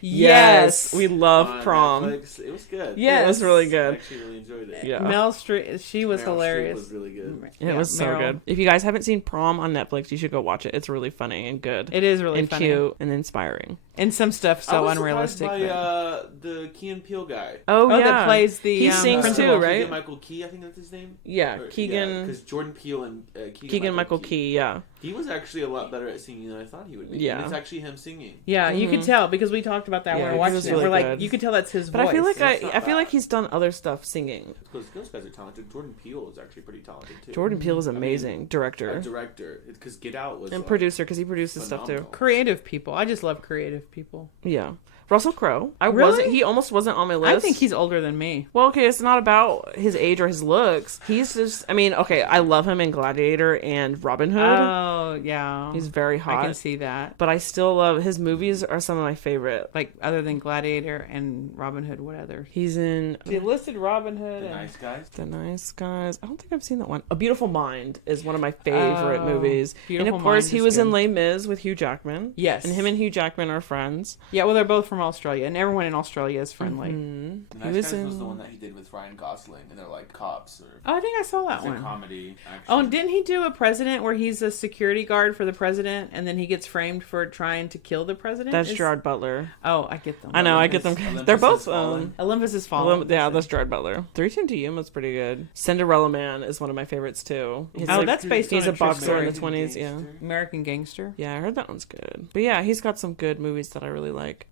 Yes, we love on Prom. Netflix. It was good. Yes. It was really I good. actually really enjoyed it. Yeah. Mel Streep, she was Meryl hilarious. Streep was really good. It was so Meryl. good. If you guys haven't seen Prom on Netflix, you should go watch it. It's really funny and good. It is really and funny. cute and inspiring. And some stuff I so was unrealistic. surprised but- by the Key and Peele guy. Oh, yeah. that plays the He sings principal. too, right? Keegan Michael Key, I think that's his name. Yeah, Keegan. Because Jordan Peele and Keegan Michael Key. Yeah. He was actually a lot better at singing than I thought he would be. Yeah. And it's actually him singing. Yeah, you could tell because we talked about that when Yeah, we he were watching was it. really We're like, good. you could tell that's his But voice. I feel like It's not I feel bad. like he's done other stuff singing. Because those guys are talented. Jordan Peele is actually pretty talented too. Jordan Peele is amazing. A director director. Because Get Out was and like, producer because he produces stuff too. phenomenal. creative people. I just love creative people. Yeah. Russell Crowe. Really? He almost wasn't on my list. I think he's older than me. Well, okay, it's not about his age or his looks. He's just, okay, I love him in Gladiator and Robin Hood. Oh, yeah. He's very I hot. can see that. But I still love his movies are some of my favorite. Like, other than Gladiator and Robin Hood, what other? He's in They listed Robin Hood The and... Nice Guys. The Nice Guys. I don't think I've seen that one. A Beautiful Mind is one of my favorite Oh, movies. Beautiful and of course, Mind he is was in good. Les Mis with Hugh Jackman. Yes. And him and Hugh Jackman are friends. Yeah, well, they're both from Australia, and everyone in Australia is friendly. The He Nice was Guys was in- the one that he did with Ryan Gosling, and they're like cops or Oh, I think I saw that it's a one. comedy. Actually. Oh, and didn't he do a president where he's a security guard for the president, and then he gets framed for trying to kill the president? That's Gerard Butler. Oh, I get them. I know, I get them. Olympus They're Has both. Fallen. Olympus has fallen. Yeah, that's Gerard Butler. 310 to Yuma's pretty good. Cinderella Man is one of my favorites too. He's Oh, like- that's based he's on a a true boxer in the story. 20s. Yeah. American Gangster. Yeah, I heard that one's good. But yeah, he's got some good movies that I really like.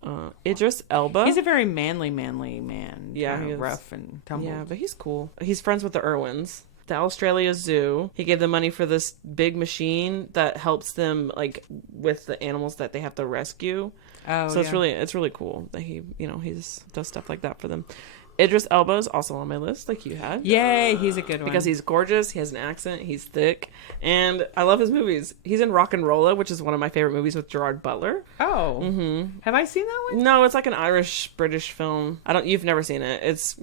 Idris Elba. He's a very manly man. Yeah, kinda he is. rough and tumbled. Yeah, but he's cool. He's friends with the Irwins. The Australia Zoo. He gave them money for this big machine that helps them like with the animals that they have to rescue. Oh, So it's really cool that he does stuff like that for them. Idris Elba is also on my list, like you had. Yay, he's a good one. Because he's gorgeous, he has an accent, he's thick, and I love his movies. He's in Rock and Rolla, which is one of my favorite movies with Gerard Butler. Oh. Mm-hmm. Have I seen that one? No, it's like an Irish-British film. You've never seen it. It's,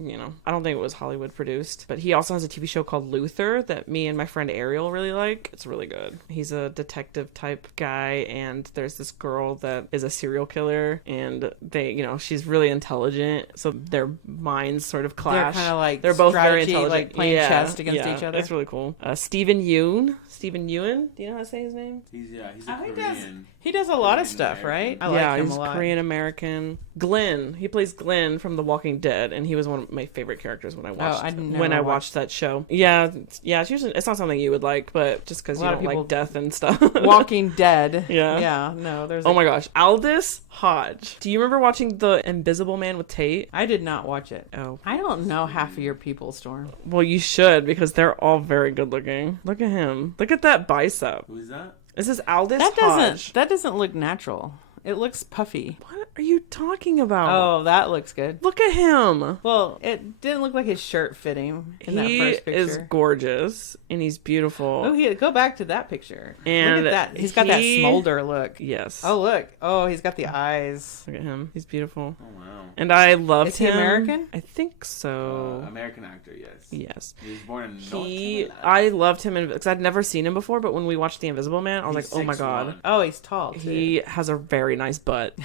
I don't think it was Hollywood produced. But he also has a TV show called Luther that me and my friend Ariel really like. It's really good. He's a detective type guy, and there's this girl that is a serial killer, and they, she's really intelligent, so their minds sort of clash. They're kind of like They're both very strategy, intelligent. like playing chess against each other. It's really cool. Stephen Yeun. Stephen Yeun? Do you know how to say his name? He's a He Korean. He does a lot of Korean stuff, right? American. I like him he's a lot. Korean American. Glenn. He plays Glenn from The Walking Dead, and he was one of my favorite characters when I watched I didn't when never I watched- watched that show. Yeah. It's usually it's not something you would like, but just because A you lot don't of people- like death and stuff. Walking Dead. Yeah. Yeah, no, there's Oh my gosh, Aldous Hodge. Do you remember watching The Invisible Man with Tate? I did not watch it. Oh. I don't know half of your people, Storm. Well, you should because they're all very good looking. Look at him. Look at that bicep. Who is that? This is Aldous That Hodge. doesn't look natural. It looks puffy. What are you talking about? Oh, that looks good. Look at him. Well, it didn't look like his shirt fit him in that He first picture. is gorgeous and he's beautiful. Oh, go back to that picture. And look at that. He's got that he- smolder look. Yes. Oh, look. Oh, he's got the eyes. Look at him. He's beautiful. Oh wow. And I loved Is he him. American? I think so. American actor, yes. Yes. He was born in North He, Carolina. I loved him because I'd never seen him before, but when we watched The Invisible Man, I was He's like, oh my 6'1". god. Oh, he's tall, too. He has a very nice butt.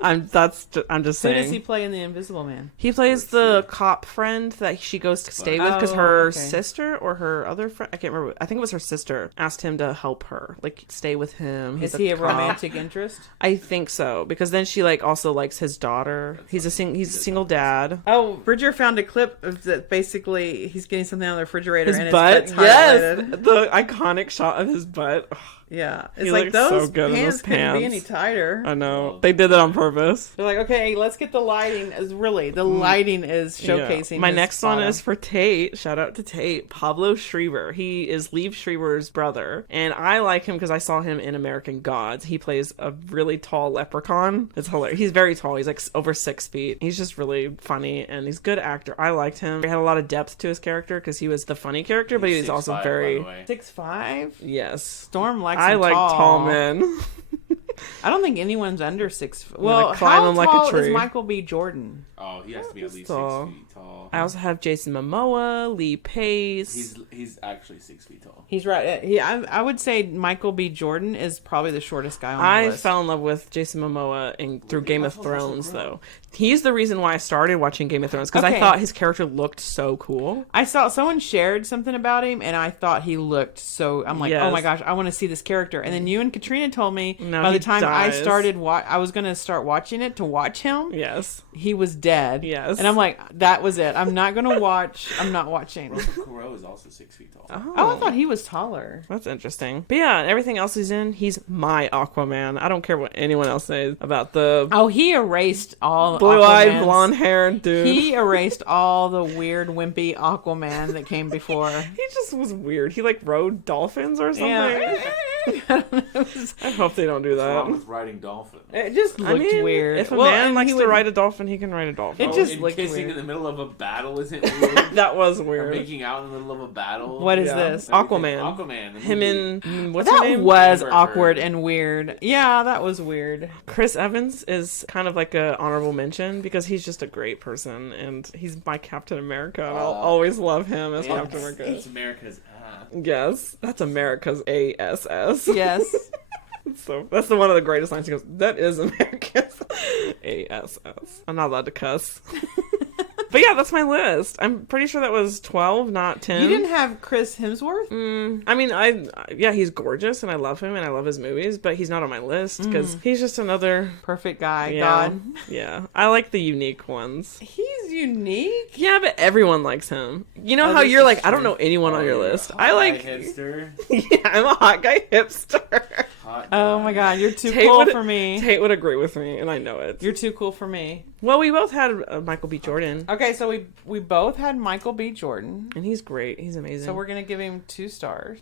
I'm just Who saying. does he play in The Invisible Man? He plays the cop friend that she goes to stay with because Oh, her okay. sister or her other friend, I can't remember. I think it was her sister, asked him to help her, like stay with him. Is he a cop. romantic interest? I think so because then she also likes his daughter. He's a single dad. Oh, Bridger found a clip of that. Basically, he's getting something out of the refrigerator His and butt, his butt's yes, highlighted. the iconic shot of his butt. Ugh. Yeah, it's He like looks so those good in pants those couldn't be pants. any tighter. I know. They did that on purpose. They're like, okay, let's get the lighting. The lighting is showcasing. Yeah. My his next one bottom. is for Tate. Shout out to Tate. Pablo Schreiber. He is Liev Schreiber's brother. And I like him because I saw him in American Gods. He plays a really tall leprechaun. It's hilarious. He's very tall. He's like over 6 feet. He's just really funny and he's a good actor. I liked him. He had a lot of depth to his character because he was the funny character, but he was also 6'5", very... by the way. 6'5". Yes. Storm likes. I him like tall. tall men. I don't think anyone's under 6 foot. gonna Well, climb how him like a tall is tree. Michael B. Jordan? Oh, he has to be at least tall. 6 feet tall. I also have Jason Momoa, Lee Pace. He's actually 6 feet tall. He's right. I would say Michael B. Jordan is probably the shortest guy on the I list. fell in love with Jason Momoa through Really? Game I of thought Russell Thrones, Crowe. though. He's the reason why I started watching Game of Thrones, because I Okay. thought his character looked so cool. I saw someone shared something about him, and I thought he looked so. I'm like, Yes. oh my gosh, I want to see this character. And then you and Katrina told me No, by he the time dies. I started, I was going to start watching it to watch him. Yes. He was dead. Yes. And I'm like, that was it. I'm not going to watch. I'm not watching. Russell Crowe is also 6 feet tall. Oh, I thought he was taller. That's interesting. But yeah, everything else he's in, he's my Aquaman. I don't care what anyone else says about the Oh, he erased all blue-eyed, Aquaman's- blonde-haired dude. He erased all the weird, wimpy Aquaman that came before. He just was weird. He like rode dolphins or something. Yeah. I don't know. I hope they don't do What's wrong that. with riding dolphin? It just looked I mean, weird. if a Well, man and likes he to would- ride a dolphin, he can ride a dolphin. It just and looked kissing weird. in the middle of a battle isn't weird. That was Or weird. making out in the middle of a battle. What is Yeah. this? Aquaman. Aquaman. the Him movie. and what's her That name? was Amber awkward Heard. and weird. Yeah, that was weird. Chris Evans is kind of like a honorable mention because he's just a great person and he's my Captain America and I'll always love him as Captain America. It's America's. Yes, that's America's ASS. Yes. So that's one of the greatest lines. He goes, "That is America's ASS." I'm not allowed to cuss. But yeah, that's my list. I'm pretty sure that was 12, not 10. You didn't have Chris Hemsworth? I mean, yeah, he's gorgeous and I love him and I love his movies, but he's not on my list because he's just another. Perfect guy. Yeah, God. yeah. I like the unique ones. He's unique. Yeah, but everyone likes him. You know Oh, how this you're is like, I don't true. know anyone on your you're a list. hot I guy like. hipster. Yeah, I'm a hot guy hipster. Hot Oh guy. my God, you're too Tate cool would- for me. Tate would agree with me, and I know it. You're too cool for me. Well, we both had Michael B. Jordan, Okay, so we both had Michael B. Jordan. and he's great. He's amazing. So we're gonna give him 2 stars.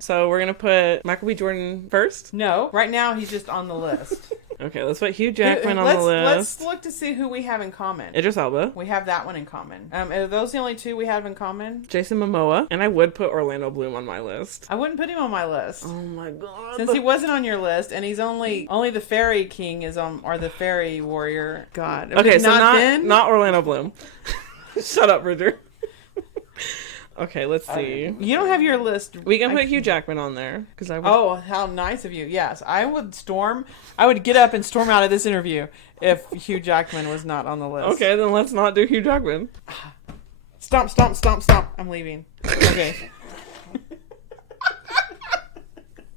So we're gonna put Michael B. Jordan first. No, right now he's just on the list. Okay, let's put Hugh Jackman on let's, the list. Let's look to see who we have in common. Idris Elba, We have that one in common. Are those the only 2 we have in common? Jason Momoa, and I would put Orlando Bloom on my list. I wouldn't put him on my list. Oh my god! Since he wasn't on your list, and he's only the fairy king is on, or the fairy warrior. God. If Okay, it's so then, not Orlando Bloom. Shut up, Bridger. Okay, let's see. you don't have your list. We can put Hugh Jackman on there because I would. Oh, how nice of you! Yes, I would get up and storm out of this interview if Hugh Jackman was not on the list. Okay, then let's not do Hugh Jackman. Stomp, stomp, stomp, stomp. I'm leaving. Okay.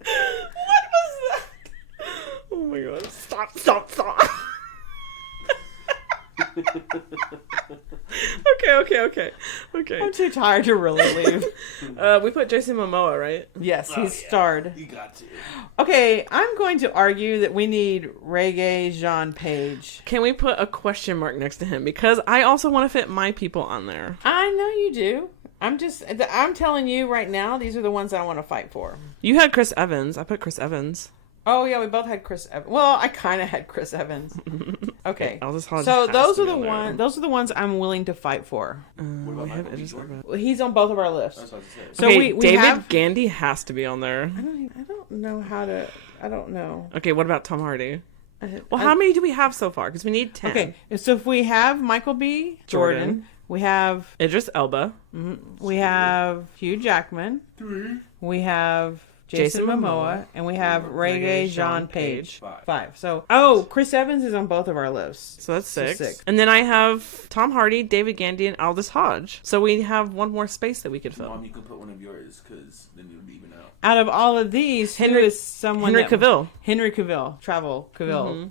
What was that? Oh my god! Stop! Stop! Stop! Okay. I'm too tired to really leave. We put Jason Momoa, right? Yes, he's starred. You got to. Okay, I'm going to argue that we need Reggae Jean Page. Can we put a question mark next to him? Because I also want to fit my people on there. I know you do. I'm telling you right now, these are the ones that I want to fight for. You had Chris Evans. I put Chris Evans. Oh yeah, we both had Chris Evans. Well, I kind of had Chris Evans. Okay, Aldous Hodge so has those to are be the on there. ones. Those are the ones I'm willing to fight for. What about We have Michael B. Idris Jordan? Elba. Well, he's on both of our lists. That's what I was saying. So Okay, we David have. Gandy has to be on there. I don't know how to. I don't know. Okay, what about Tom Hardy? I- Well, how many do we have so far? Because we need 10. Okay, so if we have Michael B. Jordan, Jordan. we have Idris Elba. Hugh Jackman, 3. we have Jason Momoa, and we have Reggae Jean Page. 5. So, Chris Evans is on both of our lists. So that's So 6. 6. And then I have Tom Hardy, David Gandy, and Aldous Hodge. So we have one more space that we could fill. Mom, you can put one of yours because then you would even out. Out of all of these, who Henry- is someone Henry that- Cavill. Henry Cavill. Travel. Travel.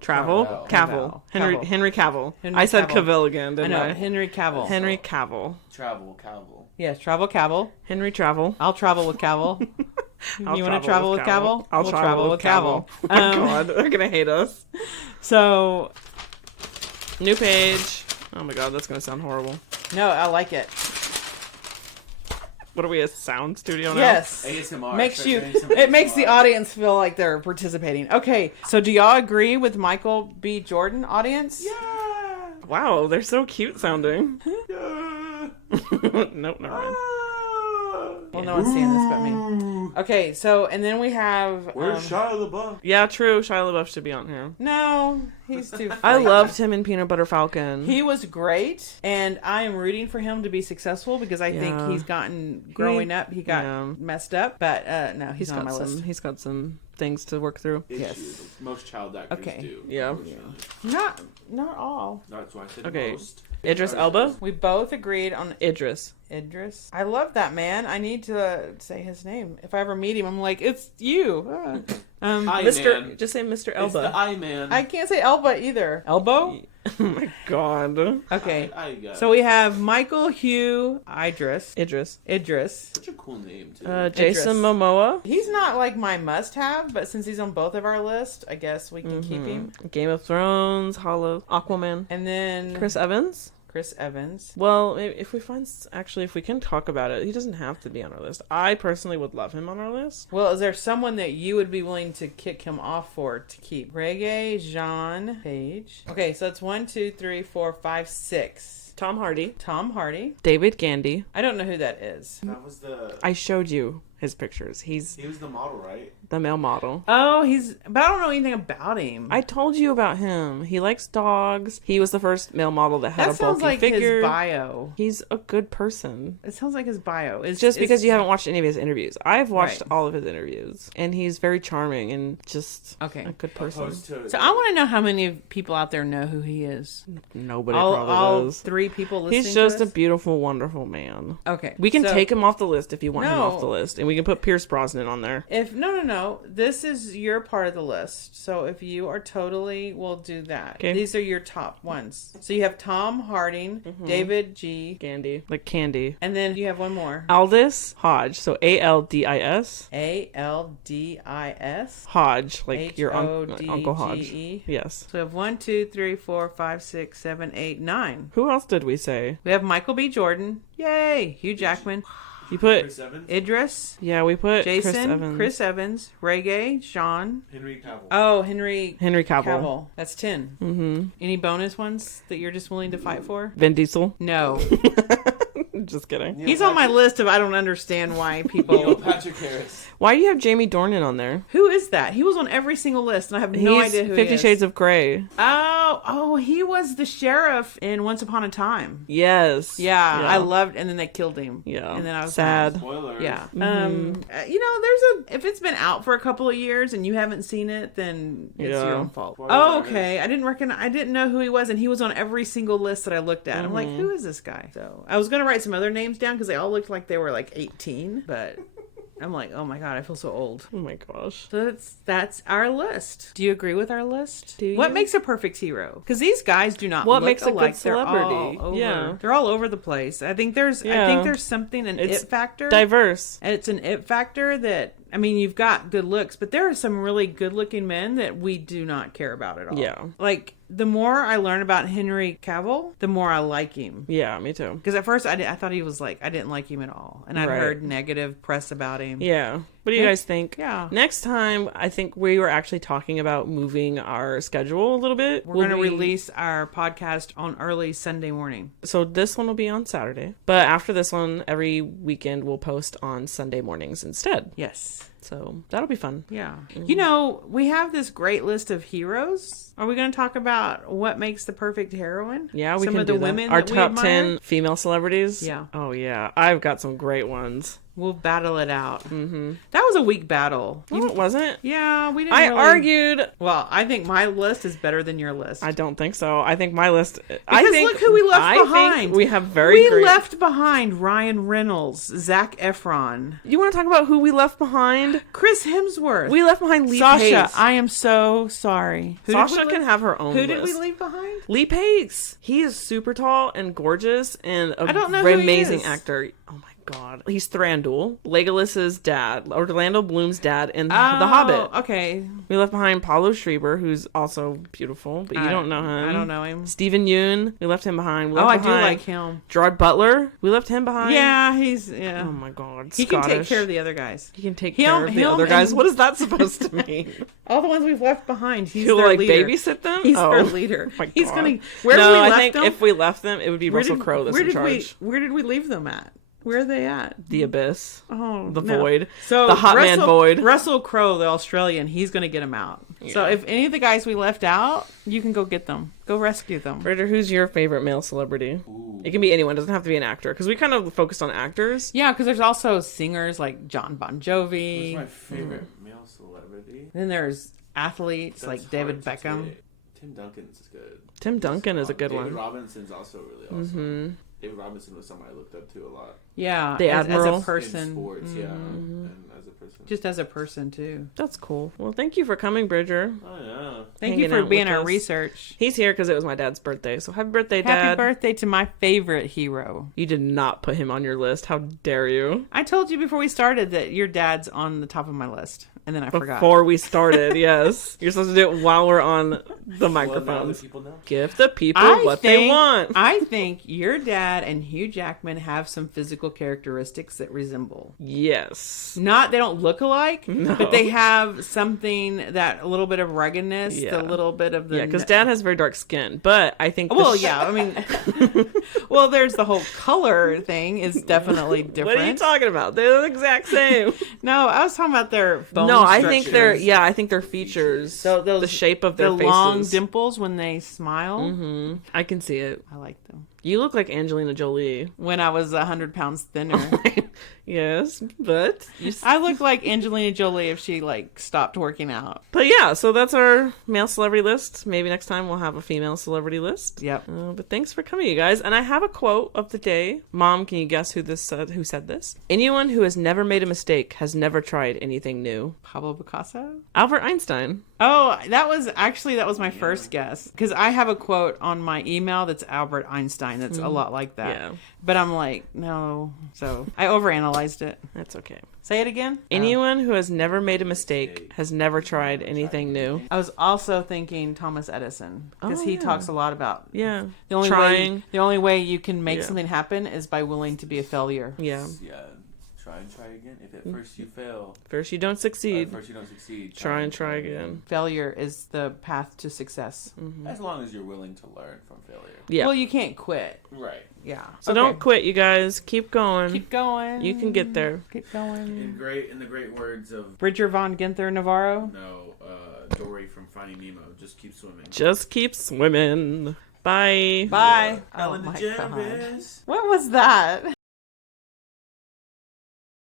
Cavill. Cavill. Henry Cavill. Henry I said Cavill. Cavill again, I didn't know, I? Henry Cavill. Henry Cavill. Travel, Cavill. Yes, Travel Cavill. Henry Travel. I'll travel with Cavill. You want to travel with Cavill? I'll We'll travel with Cavill. Oh my God, they're gonna hate us. So, New page. Oh my God, that's gonna sound horrible. no, I like it. What are we, a sound studio now? Yes. ASMR. It makes the audience feel like they're participating. Okay, so do y'all agree with Michael B. Jordan, audience? Yeah. Wow, they're so cute sounding. Yeah. Nope, never mind. Well, no one's seeing this but me. Okay, so, and then we have... Where's Shia LaBeouf? Yeah, true. Shia LaBeouf should be on here. No, he's too I fake. loved him in Peanut Butter Falcon. He was great, and I am rooting for him to be successful because I think Yeah. he's gotten, growing up, he got Yeah. messed up, but no, he's not on my list. He's got some things to work through. Yes. Issues. Most child actors Okay. do. Yeah. Not all. That's why I said Okay. most. Idris Elba? We both agreed on Idris. Idris. I love that man. I need to say his name. If I ever meet him, I'm like, it's you. I Mr. Man. Just say Mr. It's Elba. the I Man. I can't say Elba either. Elbow? Oh my God. Okay. I got So we have Michael Hugh Idris. Idris. such a cool name too. Jason Idris. Momoa. He's not like my must-have, but since he's on both of our lists, I guess we can keep him. Game of Thrones, Hollow, Aquaman. And then Chris Evans. Chris Evans. Well, if we find, actually, if we can talk about it, he doesn't have to be on our list. I personally would love him on our list. Well, is there someone that you would be willing to kick him off for to keep? Reggae, Jean Page. Okay, so that's 1, 2, 3, 4, 5, 6. Tom Hardy. Tom Hardy. David Gandy. I don't know who that is. That was the. I showed you his pictures. He's He was the model, right? the male model. Oh, but I don't know anything about him. I told you about him. He likes dogs. He was the first male model that had that a sounds bulky like figure. his bio. He's a good person. It sounds like his bio. It's Just because you haven't watched any of his interviews. I've watched Right. all of his interviews. And he's very charming and just Okay. a good person. Opposed to. So I want to know how many people out there know who he is. Nobody all probably does. 3 people listening He's just to a this? beautiful, wonderful man. Okay. We can so take him off the list if you want him No. off the list. And we can put Pierce Brosnan on there. If no. This is your part of the list. So if you are totally, we'll do that. Okay. These are your top ones. So you have Tom Harding, David G, Gandy. Like candy. and then you have one more. Aldis Hodge. So Aldis. Aldis. Hodge. Like your Hodge. Uncle Hodge. Yes. So we have 1, 2, 3, 4, 5, 6, 7, 8, 9. Who else did we say? We have Michael B. Jordan. Yay. Hugh Jackman. You put... Chris Evans? Idris. Yeah, we put Jason. Chris Evans. Reggae. Sean. Henry Cavill. Oh, Henry Cavill. Cavill. That's 10. Mm-hmm. Any bonus ones that you're just willing to fight for? Vin Diesel. No. Just kidding. He's on my list of I don't understand why Neil people... Patrick Harris. Why do you have Jamie Dornan on there? Who is that? He was on every single list, and I have no He's idea who 50 he is. Shades of Grey. Oh, he was the sheriff in Once Upon a Time. Yes. Yeah, I loved, and then they killed him. Yeah. And then I was sad. Spoilers. Yeah. Mm-hmm. If it's been out for a couple of years and you haven't seen it, then it's Yeah. your own fault. Spoiler Oh, alert. okay. I didn't know who he was, and he was on every single list that I looked at. I'm like, Mm-hmm. who is this guy? So I was gonna write some other names down because they all looked like they were like 18, but I'm like, oh my god, I feel so old. Oh my gosh. So that's our list. Do you agree with our list? Do What you? makes a perfect hero? Because these guys do not. What look makes a good alike. They're celebrity? all over. Yeah. They're all over the place. I think there's something It's it factor. Diverse. And it's an it factor that, I mean, you've got good looks, but there are some really good looking men that we do not care about at all. Yeah. Like, the more I learn about Henry Cavill, the more I like him. Yeah, me too. Because at first I thought he was like, I didn't like him at all. And I'd Right. heard negative press about him. Yeah. What do you guys think? Yeah. Next time, I think we were actually talking about moving our schedule a little bit. We're going to release our podcast on early Sunday morning. So this one will be on Saturday. But after this one, every weekend we'll post on Sunday mornings instead. Yes. So that'll be fun. Yeah. You know, we have this great list of heroes. Are we going to talk about what makes the perfect heroine? Yeah, we Some can of the do that. women Our that we top admire? 10 female celebrities. Yeah. Oh, yeah. I've got some great ones. We'll battle it out. Mm-hmm. That was a weak battle. Oh, it wasn't? Yeah, we didn't I really... argued. Well, I think my list is better than your list. I don't think so. I think my list. Because look who we left behind. Think we have very We great. left behind Ryan Reynolds, Zac Efron, You want to talk about who we left behind? Chris Hemsworth. We left behind Lee Sasha, Pace. I am so sorry. Who did Sasha we can leave- have her own Who list. did we leave behind? Lee Pace. He is super tall and gorgeous and I don't know a who he amazing is. actor. Oh my God. He's Thranduil, Legolas's dad, Orlando Bloom's dad in The Hobbit. Okay. We left behind Paulo Schreiber, who's also beautiful, but you don't know him. I don't know him. Stephen Yeun, we left him behind. We Oh, left I do behind like him. Gerard Butler, we left him behind. Yeah, yeah. Oh my God. He can take care of the other guys. He can take care of the other guys. What is that supposed to mean? All the ones we've left behind. He's He'll their like leader. babysit them? He's their leader. My He's God. gonna. Where no, we I left think them? if we left them, it would be Russell Crowe that's in charge. Where did we leave them at? Where are they at? The Abyss. Oh, The no. Void. So the Hot Man Void. Russell Crowe, the Australian, he's going to get him out. Yeah. So if any of the guys we left out, you can go get them. Go rescue them. Ritter, who's your favorite male celebrity? Ooh. It can be anyone. It doesn't have to be an actor. Because we kind of focused on actors. Yeah, because there's also singers like John Bon Who's Jovi. my favorite male celebrity? Then there's athletes That's like David hard to Beckham. say. Tim Duncan's is good. Tim Duncan is a good David one. Robinson's also really awesome. David Robinson was someone I looked up to a lot. Yeah, The as Admiral. a In person. sports, yeah. And as a person. Just as a person, too. That's cool. Well, thank you for coming, Bridger. Oh, yeah. Thank you Hanging for out being with our us. research. He's here because it was my dad's birthday. So happy birthday, Dad. Happy birthday to my favorite hero. You did not put him on your list. How dare you? I told you before we started that your dad's on the top of my list, and then I forgot. Before we started, yes. You're supposed to do it while we're on the Well, now microphones. that people know. Give the people what they want. I think your dad and Hugh Jackman have some physical characteristics that resemble. Yes. Not they don't look alike, No. but they have something that a little bit of ruggedness, Yeah. the little bit of the Yeah, because Dad has very dark skin. But I think... Well, yeah, I mean, well, there's the whole color thing is definitely different. What are you talking about? They're the exact same. No, I was talking about their bone No, I think structures. I think their features. So those, the shape of their the faces. long dimples when they smile. Hmm. I can see it. I like them. You look like Angelina Jolie. When I was 100 pounds thinner. Yes, but... I look like Angelina Jolie if she like stopped working out. But yeah, so that's our male celebrity list. Maybe next time we'll have a female celebrity list. Yep. But thanks for coming, you guys. And I have a quote of the day. Mom, can you guess who said this? Anyone who has never made a mistake has never tried anything new. Pablo Picasso? Albert Einstein. Oh, that was my first guess. Because I have a quote on my email that's Albert Einstein that's a lot like that. Yeah. But I'm like, no. So I overanalyzed it. That's okay. Say it again. Anyone who has never made a mistake has never tried anything new. I was also thinking Thomas Edison because he yeah. talks a lot about Yeah. the only Trying. way you can make Yeah. something happen is by willing to be a failure. Yeah. Yeah. Try and try again. If at first you fail, First you don't succeed. at first you don't succeed. Try and try again. Failure is the path to success. As long as you're willing to learn from failure. Yeah. Well, you can't quit. Right. Yeah. So Okay. don't quit, you guys. Keep going. Keep going. You can get there. Keep going. In the great words of Bridger von Ginther Navarro. Dory from Finding Nemo, just keep swimming. Just keep swimming. Bye. Bye. Ellen Oh my DeGeneres. God. What was that?